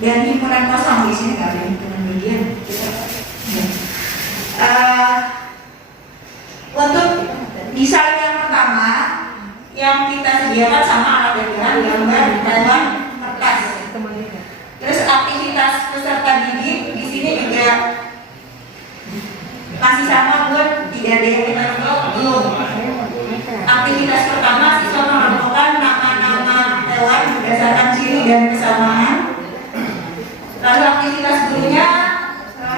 dan himpunan kosong. Di sini nggak ada himpunan media. Untuk desain yang pertama yang kita sediakan sama alat dagelan gambar hewan kertas. Terus aktivitas peserta didik di sini juga masih sama buat tidak ada yang kita belum. Aktivitas pertama siswa mengelompokkan nama-nama hewan berdasarkan ciri dan kesamaan. Lalu aktivitas berikutnya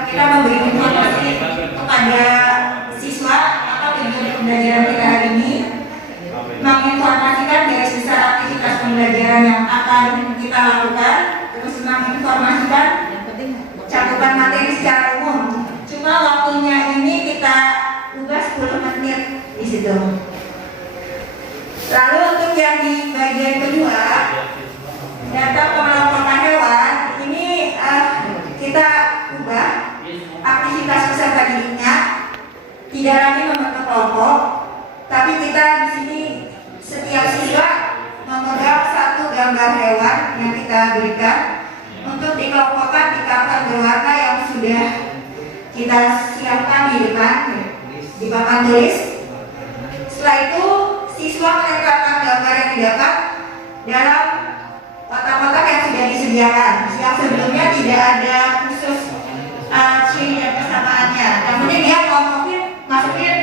kita memberi informasi kepada siswa apa tujuan pembelajaran kita hari ini, menginformasikan garis besar aktivitas pembelajaran yang akan kita lakukan, terus menginformasikan cakupan materi secara umum. Cuma waktunya ini kita ubah 10 menit di situ. Lalu untuk yang di bagian kedua, data pengelompokan hewan ini kita ubah aktivitas peserta didiknya tidak lagi membentuk kelompok, tapi kita di sini setiap siswa memegang satu gambar hewan yang kita berikan untuk dikelompokkan di karton berwarna yang sudah kita siapkan di depan di papan tulis. Setelah itu siswa menempelkan gambar yang didapat dalam kotak-kotak yang sudah disediakan. Yang sebelumnya tidak ada khusus ciri dan kesamaannya. Yang penting dia ngomongin, masukin,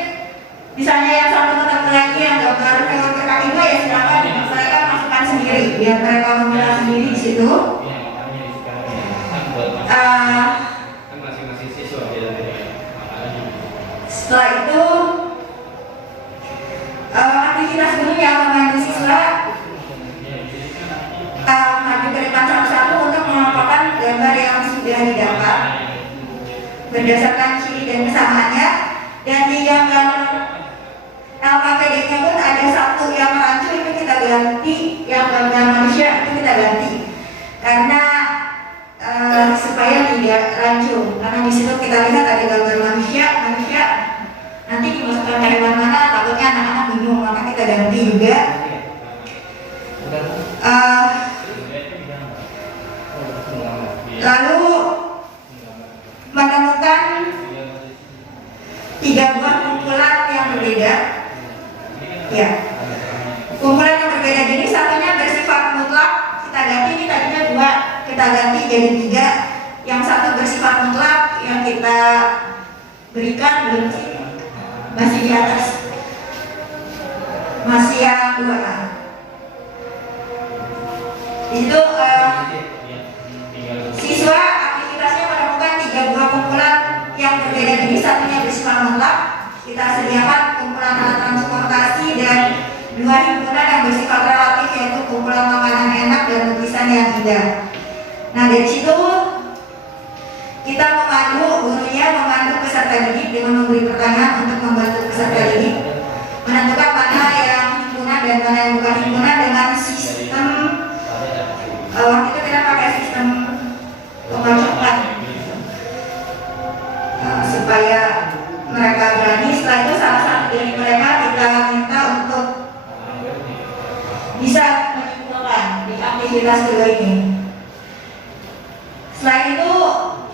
misalnya yang satu kotak lagi yang gambar hewan berkaki 2 ya silakan mereka masukkan sendiri biar mereka memilah sendiri di situ. Setelah itu aktivitas guru yang membantu siswa maju ke depan satu-satu untuk mengelompokkan gambar yang sudah didapat berdasarkan ciri dan kesamaannya, dan di gambar LKPD-nya pun ada satu yang rancu itu kita ganti, yang gambar manusia itu kita ganti karena supaya tidak rancu, karena di situ kita lihat ada gambar manusia nanti dimasukkan ke hewan mana, takutnya anak-anak bingung, maka kita ganti juga. Lalu menemukan 3 buah kumpulan yang berbeda. Ya, kumpulan yang berbeda jadi satunya bersifat mutlak kita ganti, ini tadinya 2 kita ganti jadi 3. Yang satu bersifat mutlak yang kita berikan belum sih? Masih di atas, masih yang 2. Itu siswa aktivitasnya menemukan 3 buah kumpulan yang berbeda jenis, satunya bersifat mutlak kita sediakan kumpulan alat transportasi, dan 2 himpunan yang bersifat relatif yaitu kumpulan makanan enak dan lukisan yang indah. Nah dari situ kita gurunya memandu peserta didik dengan memberi pertanyaan untuk membantu peserta didik menentukan mana yang himpunan dan mana yang bukan himpunan dengan sistem waktu itu kita pakai sistem pembacokan supaya mereka berani. Setelah itu salah satu dari mereka kita minta untuk bisa menyimpulkan di aktivitas kedua ini. Setelah itu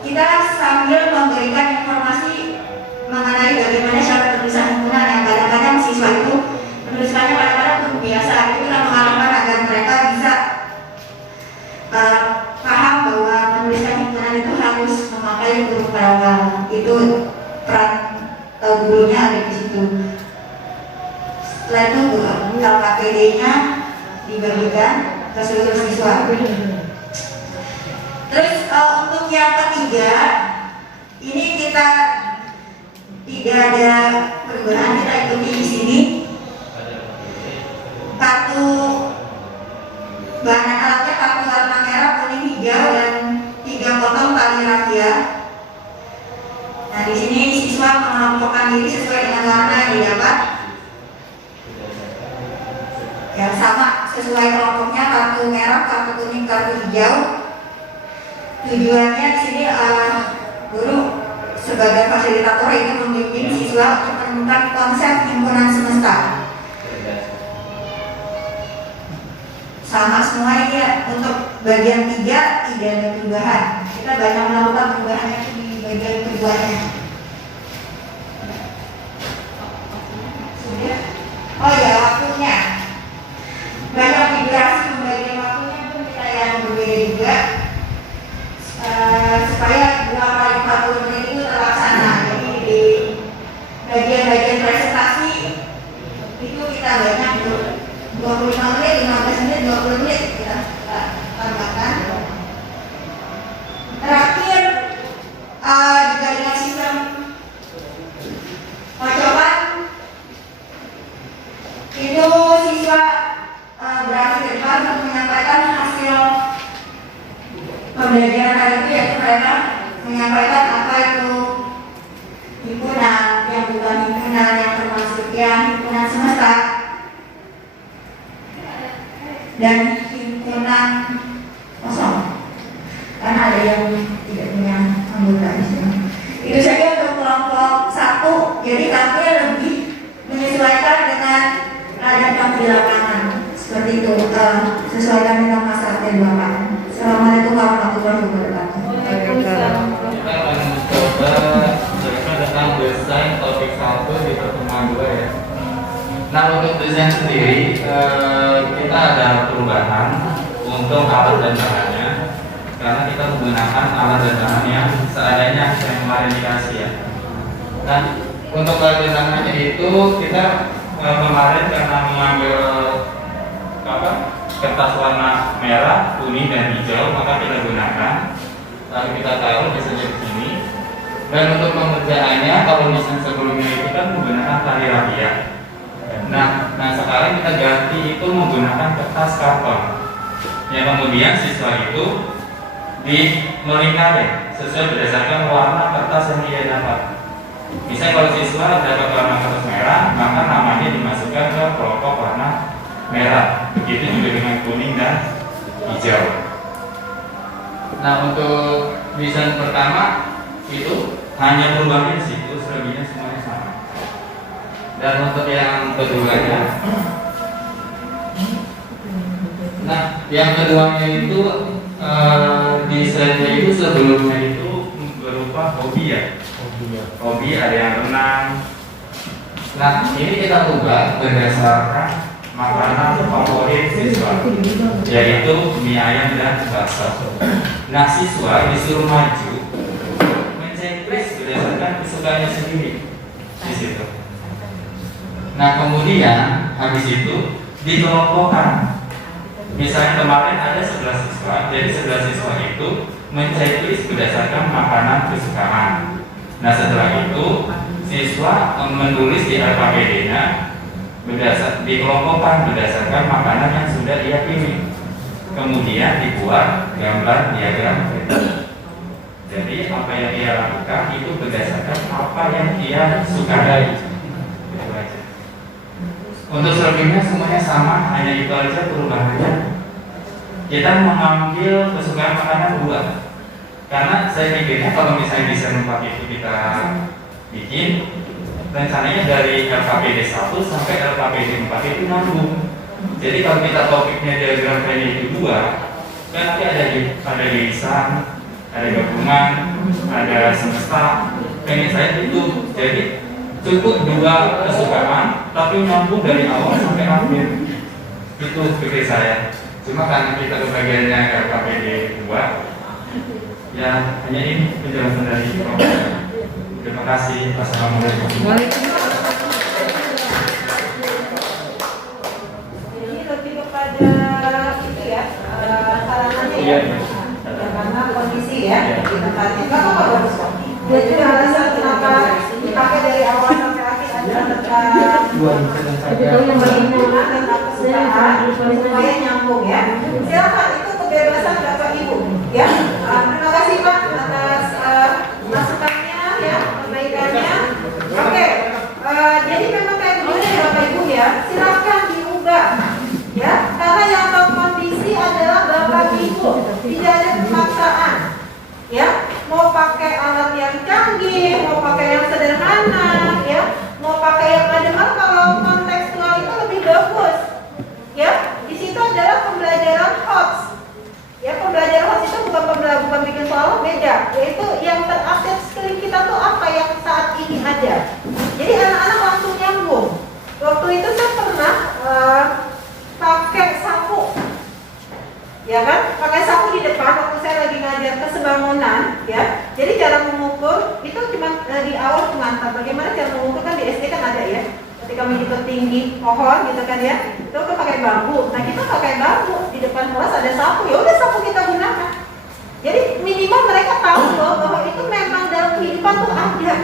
kita sambil memberikan informasi mengenai bagaimana cara penulisan himpunan yang kadang-kadang siswa itu menuliskannya kadang-kadang belum biasa. Itu kita mengarahkan agar mereka bisa paham bahwa menuliskan himpunan itu harus memakai huruf paralel. Itu peran gurunya ada di situ. Setelah itu LKPD-nya dibagikan ke seluruh siswa. Terus untuk yang ketiga, ini kita tidak ada perubahan, kita ikuti di sini. Kartu bahan alatnya kartu warna merah, kuning, hijau, dan 3 potong tali rafia. Nah di sini siswa mengelompokkan diri sesuai dengan warna yang didapat. Ya sama sesuai kelompoknya, kartu merah, kartu kuning, kartu hijau. Tujuannya di sini guru sebagai fasilitator itu membimbing siswa untuk menemukan konsep himpunan semesta. sama semua ini ya. Untuk bagian 3 tidak ada perubahan. Kita banyak melakukan perubahannya di bagian keduanya. Sudah. Oh ya, waktunya banyak migrasi pembagian waktunya pun kita yang berbeda juga, supaya 2 kali 40 menit itu terlaksana. Jadi di bagian-bagian presentasi itu kita banyak 25 menit, 15 menit, 20 menit kita tambahkan. Terakhir juga dengan sistem percobaan itu siswa berarti ke depan untuk menyampaikan hasil pembelajaran hari itu, yaitu mereka menyampaikan apa itu himpunan, yang bukan himpunan, yang termasuk yang himpunan semesta dan himpunan kosong, karena ada yang tidak punya anggota di sini. Itu saja untuk kelompok 1. Jadi kami lebih menyesuaikan dengan keadaan kami di lapangan. Seperti itu, sesuaikan dengan masalah di lapangan. Assalamualaikum warahmatullahi wabarakatuh. Waalaikumsalam. Kita akan mencoba belajar tentang desain topik 1 di pertemuan 2 ya. Nah, untuk desain sendiri kita ada perubahan untuk alat dan bahannya, karena kita menggunakan alat dan bahan yang seadanya yang kemarin dikasih ya. Nah, untuk alat dan bahannya itu kita kemarin karena mengambil kertas warna merah, kuning dan hijau, maka kita gunakan, lalu kita taruh di sini. Dan untuk pengerjaannya, kalau misalnya sebelumnya itu kan menggunakan tali rafia. Nah sekarang kita ganti itu menggunakan kertas karton. Yang kemudian siswa itu melingkari sesuai berdasarkan warna kertas yang dia dapat. Misalnya kalau siswa dapat warna kertas merah, maka namanya dimasukkan ke kelompok warna merah. Begitu juga dengan kuning dan hijau. Nah, untuk desain pertama itu hanya perubahannya di situ, selebihnya semuanya sama. Dan untuk yang keduanya, nah yang keduanya itu desainnya itu sebelumnya itu berupa hobi ya. Hobi ada yang renang. Nah ini kita ubah berdasarkan makanan favorit siswa, yaitu mie ayam dan bakso. Nah siswa disuruh maju menceklis berdasarkan kesukaannya sendiri di situ. Nah kemudian habis itu dikelompokkan. Misalnya kemarin ada 11 siswa, jadi 11 siswa itu menceklis berdasarkan makanan kesukaan. Nah setelah itu siswa menulis di LKPD-nya dikelompokkan berdasarkan makanan yang sudah dia pilih. Kemudian dibuat gambar diagram kreatif. Jadi apa yang dia lakukan itu berdasarkan apa yang dia sukai. Itu aja. Untuk selebihnya semuanya sama, hanya itu aja perubahannya. Kita mengambil kesukaan makanan buah. Karena saya pikirnya kalau misalnya desain 4 itu kita bikin, rencananya dari LKPD 1 sampai LKPD 4 itu nyambung. Jadi kalau kita topiknya diagram kayak itu 2, kan nanti ada lisan, ada gabungan, ada semesta. Pengen saya itu, jadi cukup 2 kesukaan, tapi nyambung dari awal sampai akhir. Itu pikir saya. Cuma karena kita kebagiannya LKPD 2, ya hanya ini penjelasan dari Prof. Terima kasih. Assalamualaikum. Ini lebih kepada itu ya, saranannya ya, karena kondisi ya di tempatnya. Nggak apa-apa, bagus kok. Jadi alasan kenapa dipakai dari awal sampai akhir adalah tentang bagaimana tentang kesukaan supaya nyambung ya. Silakan, itu kebebasan Bapak Ibu ya. Terima kasih Pak atas masukannya ya, perbaikannya. Oke, jadi memang kayak begini Bapak Ibu ya, silakan diubah ya, karena yang tahu kondisi adalah Bapak Ibu, tidak ada pemaksaan ya. Mau pakai alat yang canggih, mau pakai yang sederhana ya, mau pakai yang ada, kalau kontekstual itu lebih bagus ya. Di situ adalah pembelajaran ya kan? Pakai sapu di depan waktu saya lagi ngajar kesebangunan, ya. Jadi cara mengukur itu cuma di awal pengantar. Bagaimana cara mengukur kan di SD kan ada ya. Ketika mengukur tinggi pohon gitu kan ya, itu kan pakai bambu. Nah kita pakai bambu di depan kelas ada sapu, ya udah sapu kita gunakan. Jadi minimal mereka tahu loh bahwa itu memang dalam kehidupan tuh ada.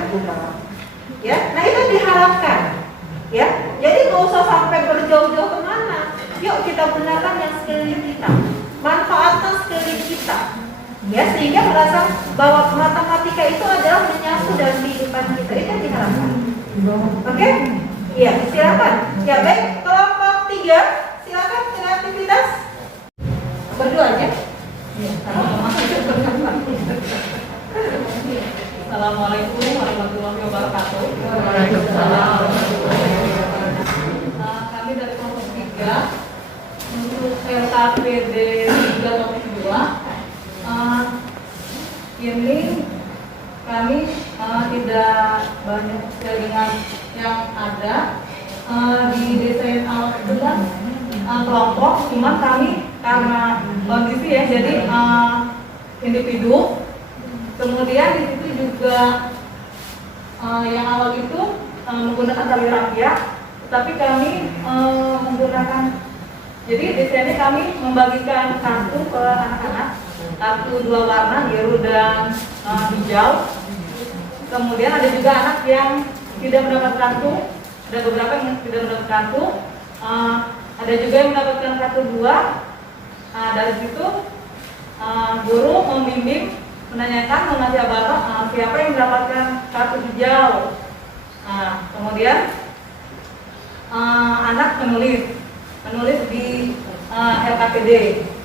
Ya, nah itu diharapkan. Ya, jadi nggak usah sampai berjauh-jauh kemana. Yuk kita gunakan yang sekeliling kita. Manfaatkan sekeliling kita, ya, sehingga merasa bahwa matematika itu adalah menyatu dalam kehidupan kita. Itu yang diharapkan. Oke? Iya, silakan. Ya baik, kelompok 3, silakan kreativitas. Berdua aja. Assalamualaikum warahmatullahi wabarakatuh. Waalaikumsalam. Kami dari kelompok 3 untuk LKPD 3 topik 2 ini kami tidak banyak jaringan yang ada di desain awal itu kan kelompok, cuman kami karena kondisi ya jadi individu, kemudian di situ juga yang awal itu menggunakan tali rafia, tapi kami menggunakan, jadi di sini kami membagikan kartu ke anak-anak, kartu 2 warna biru dan hijau. Kemudian ada juga anak yang tidak mendapat kartu, ada beberapa yang tidak mendapat kartu, ada juga yang mendapatkan kartu 2. Dari situ guru membimbing, menanyakan, mengajak bapak siapa yang mendapatkan kartu hijau. Kemudian anak menulis di LKPD,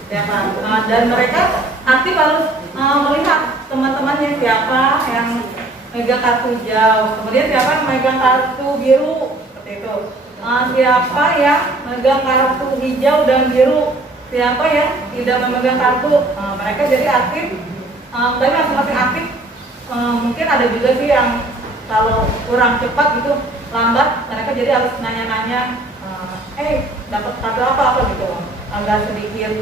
ya kan? Dan mereka aktif harus melihat teman-temannya siapa yang megang kartu hijau, kemudian siapa yang megang kartu biru, seperti itu. Siapa yang megang kartu hijau dan biru, siapa yang tidak memegang kartu. Mereka jadi aktif, tapi masing-masing aktif. Mungkin ada juga sih yang kalau kurang cepat gitu, lambat, mereka jadi harus nanya-nanya, dapat kartu apa gitu, agak sedikit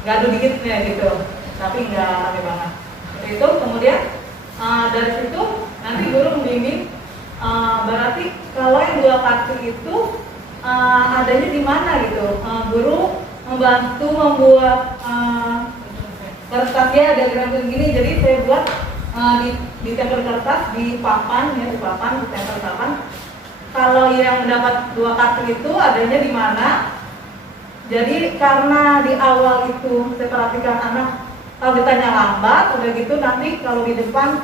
gaduh dikit ya gitu, tapi nggak rame banget. Seperti itu. Kemudian dari situ nanti guru membimbing, berarti kalau yang 2 kartu itu adanya di mana gitu. Guru membantu membuat kertasnya ada diagram gini, jadi saya buat di tempel kertas, di papan ya, di tempel papan. Kalau yang mendapat 2 kartu itu adanya di mana. Jadi karena di awal itu saya perhatikan anak kalau ditanya lambat, udah gitu nanti kalau di depan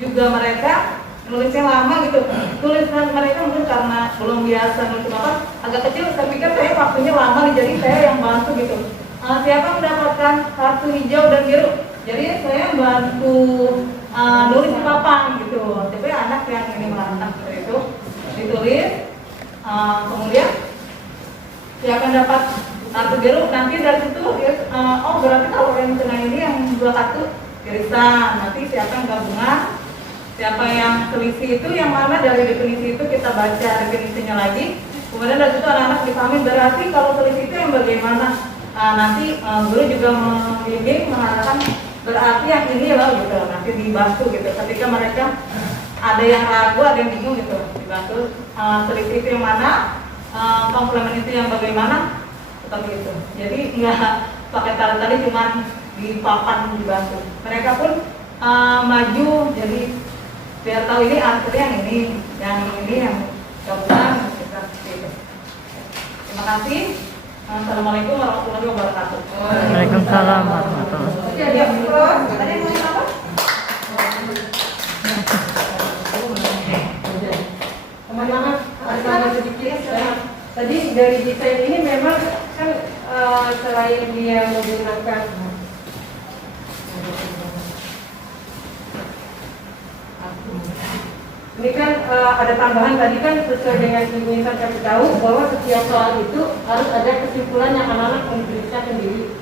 juga mereka nulisnya lama gitu. Tulisan mereka mungkin karena belum biasa nulis papan agak kecil, saya pikir saya waktunya lama nih, jadi saya yang bantu gitu. Siapa mendapatkan kartu hijau dan biru? Jadi saya bantu nulis di papan gitu. Jadi anak yang ini melantang seperti itu ditulis. Kemudian siapa dapat kartu biru, nanti dari situ oh berarti kalau yang tengah ini yang 2 kartu irisan, nanti siapa yang gabungan, siapa yang selisih itu yang mana dari definisi itu kita baca definisinya lagi. Kemudian dari situ anak-anak dipahamin berarti kalau selisih itu yang bagaimana. Nanti guru juga membimbing mengatakan berarti yang ini loh gitu, nanti dibantu gitu. Ketika mereka ada yang ragu, ada yang bingung gitu, dibantu selisih itu yang mana, komplement itu yang bagaimana, seperti itu. Jadi nggak pakai tali cuman di papan dibantu. Mereka pun maju, jadi biar tahu ini artinya yang ini yang gabungan seperti itu. Terima kasih. Assalamualaikum warahmatullahi wabarakatuh. Waalaikumsalam warahmatullahi wabarakatuh. Jadi ada yang mau apa? Teman-teman, ada sedikit. Tadi dari desain ini memang kan selain dia menggunakan ini kan ada tambahan tadi kan sesuai dengan yang kami tahu bahwa setiap soal itu harus ada kesimpulan yang anak-anak menuliskan sendiri.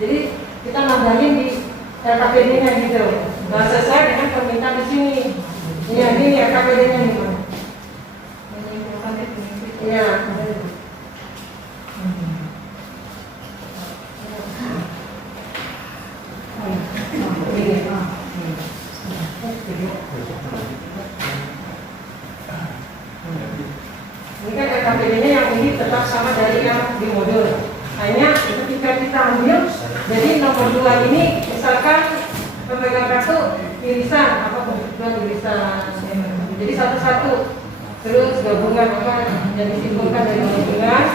Jadi kita nambahin di LKPD-nya gitu. Sesuai dengan permintaan di sini. Iya, ini LKPD-nya nih. Iya. LKPD-nya yang ini tetap sama dari yang di modul. Hanya ketika kita ambil, jadi nomor 2 ini misalkan pemegang kartu irisan, apa kebutuhan irisan. Jadi satu-satu, terus gabungan apa yang disimpulkan dari gabungan,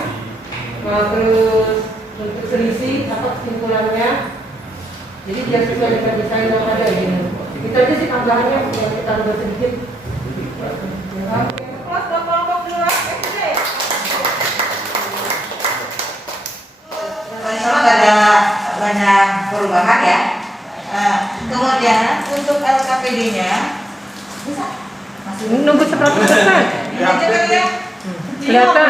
terus untuk selisih apa kesimpulannya. Jadi dia sesuai dengan desain yang ada gitu. Kita aja sih tambahannya yang kita ubah sedikit. Oke, kelas kelompok dulu SD. Insya Allah nggak ada banyak perubahan ya. Kemudian untuk LKPD-nya bisa masih Nunggu 100%. ini aja kali ya. Kelihatan.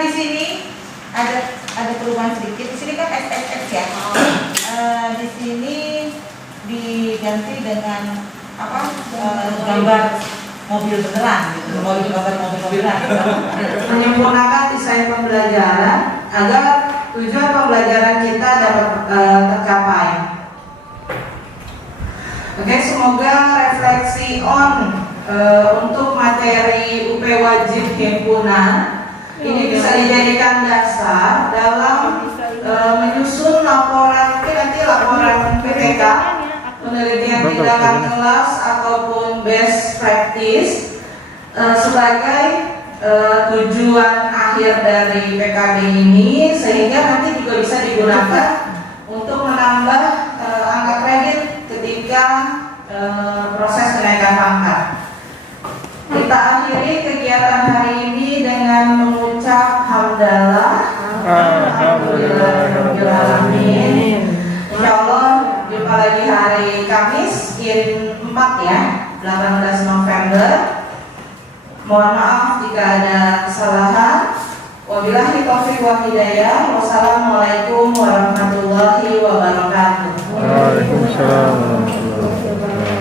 Di sini ada perubahan sedikit. Di sini kan SSX ya. Di sini diganti dengan apa? Gambar mobil beneran gitu. Gambar mobil beneran. Menyempurnakan desain pembelajaran agar tujuan pembelajaran kita dapat tercapai. Oke, semoga refleksi untuk materi UP wajib himpunan ini bisa dijadikan dasar dalam menyusun laporan, mungkin nanti laporan PPK, penelitian tindakan kelas ataupun best practice sebagai tujuan akhir dari PKB ini, sehingga nanti juga bisa digunakan untuk menambah angka kredit ketika proses kenaikan pangkat. Kita akhiri kegiatan hari ini dengan mengucap hamdalah. Alhamdulillahirobbilalamin. Insyaallah jumpa lagi hari Kamis in 4 ya, 18 November. Mohon maaf jika ada kesalahan. Wabillahi taufiq wal hidayah. Wassalamualaikum warahmatullahi wabarakatuh. Waalaikumsalam warahmatullahi wabarakatuh.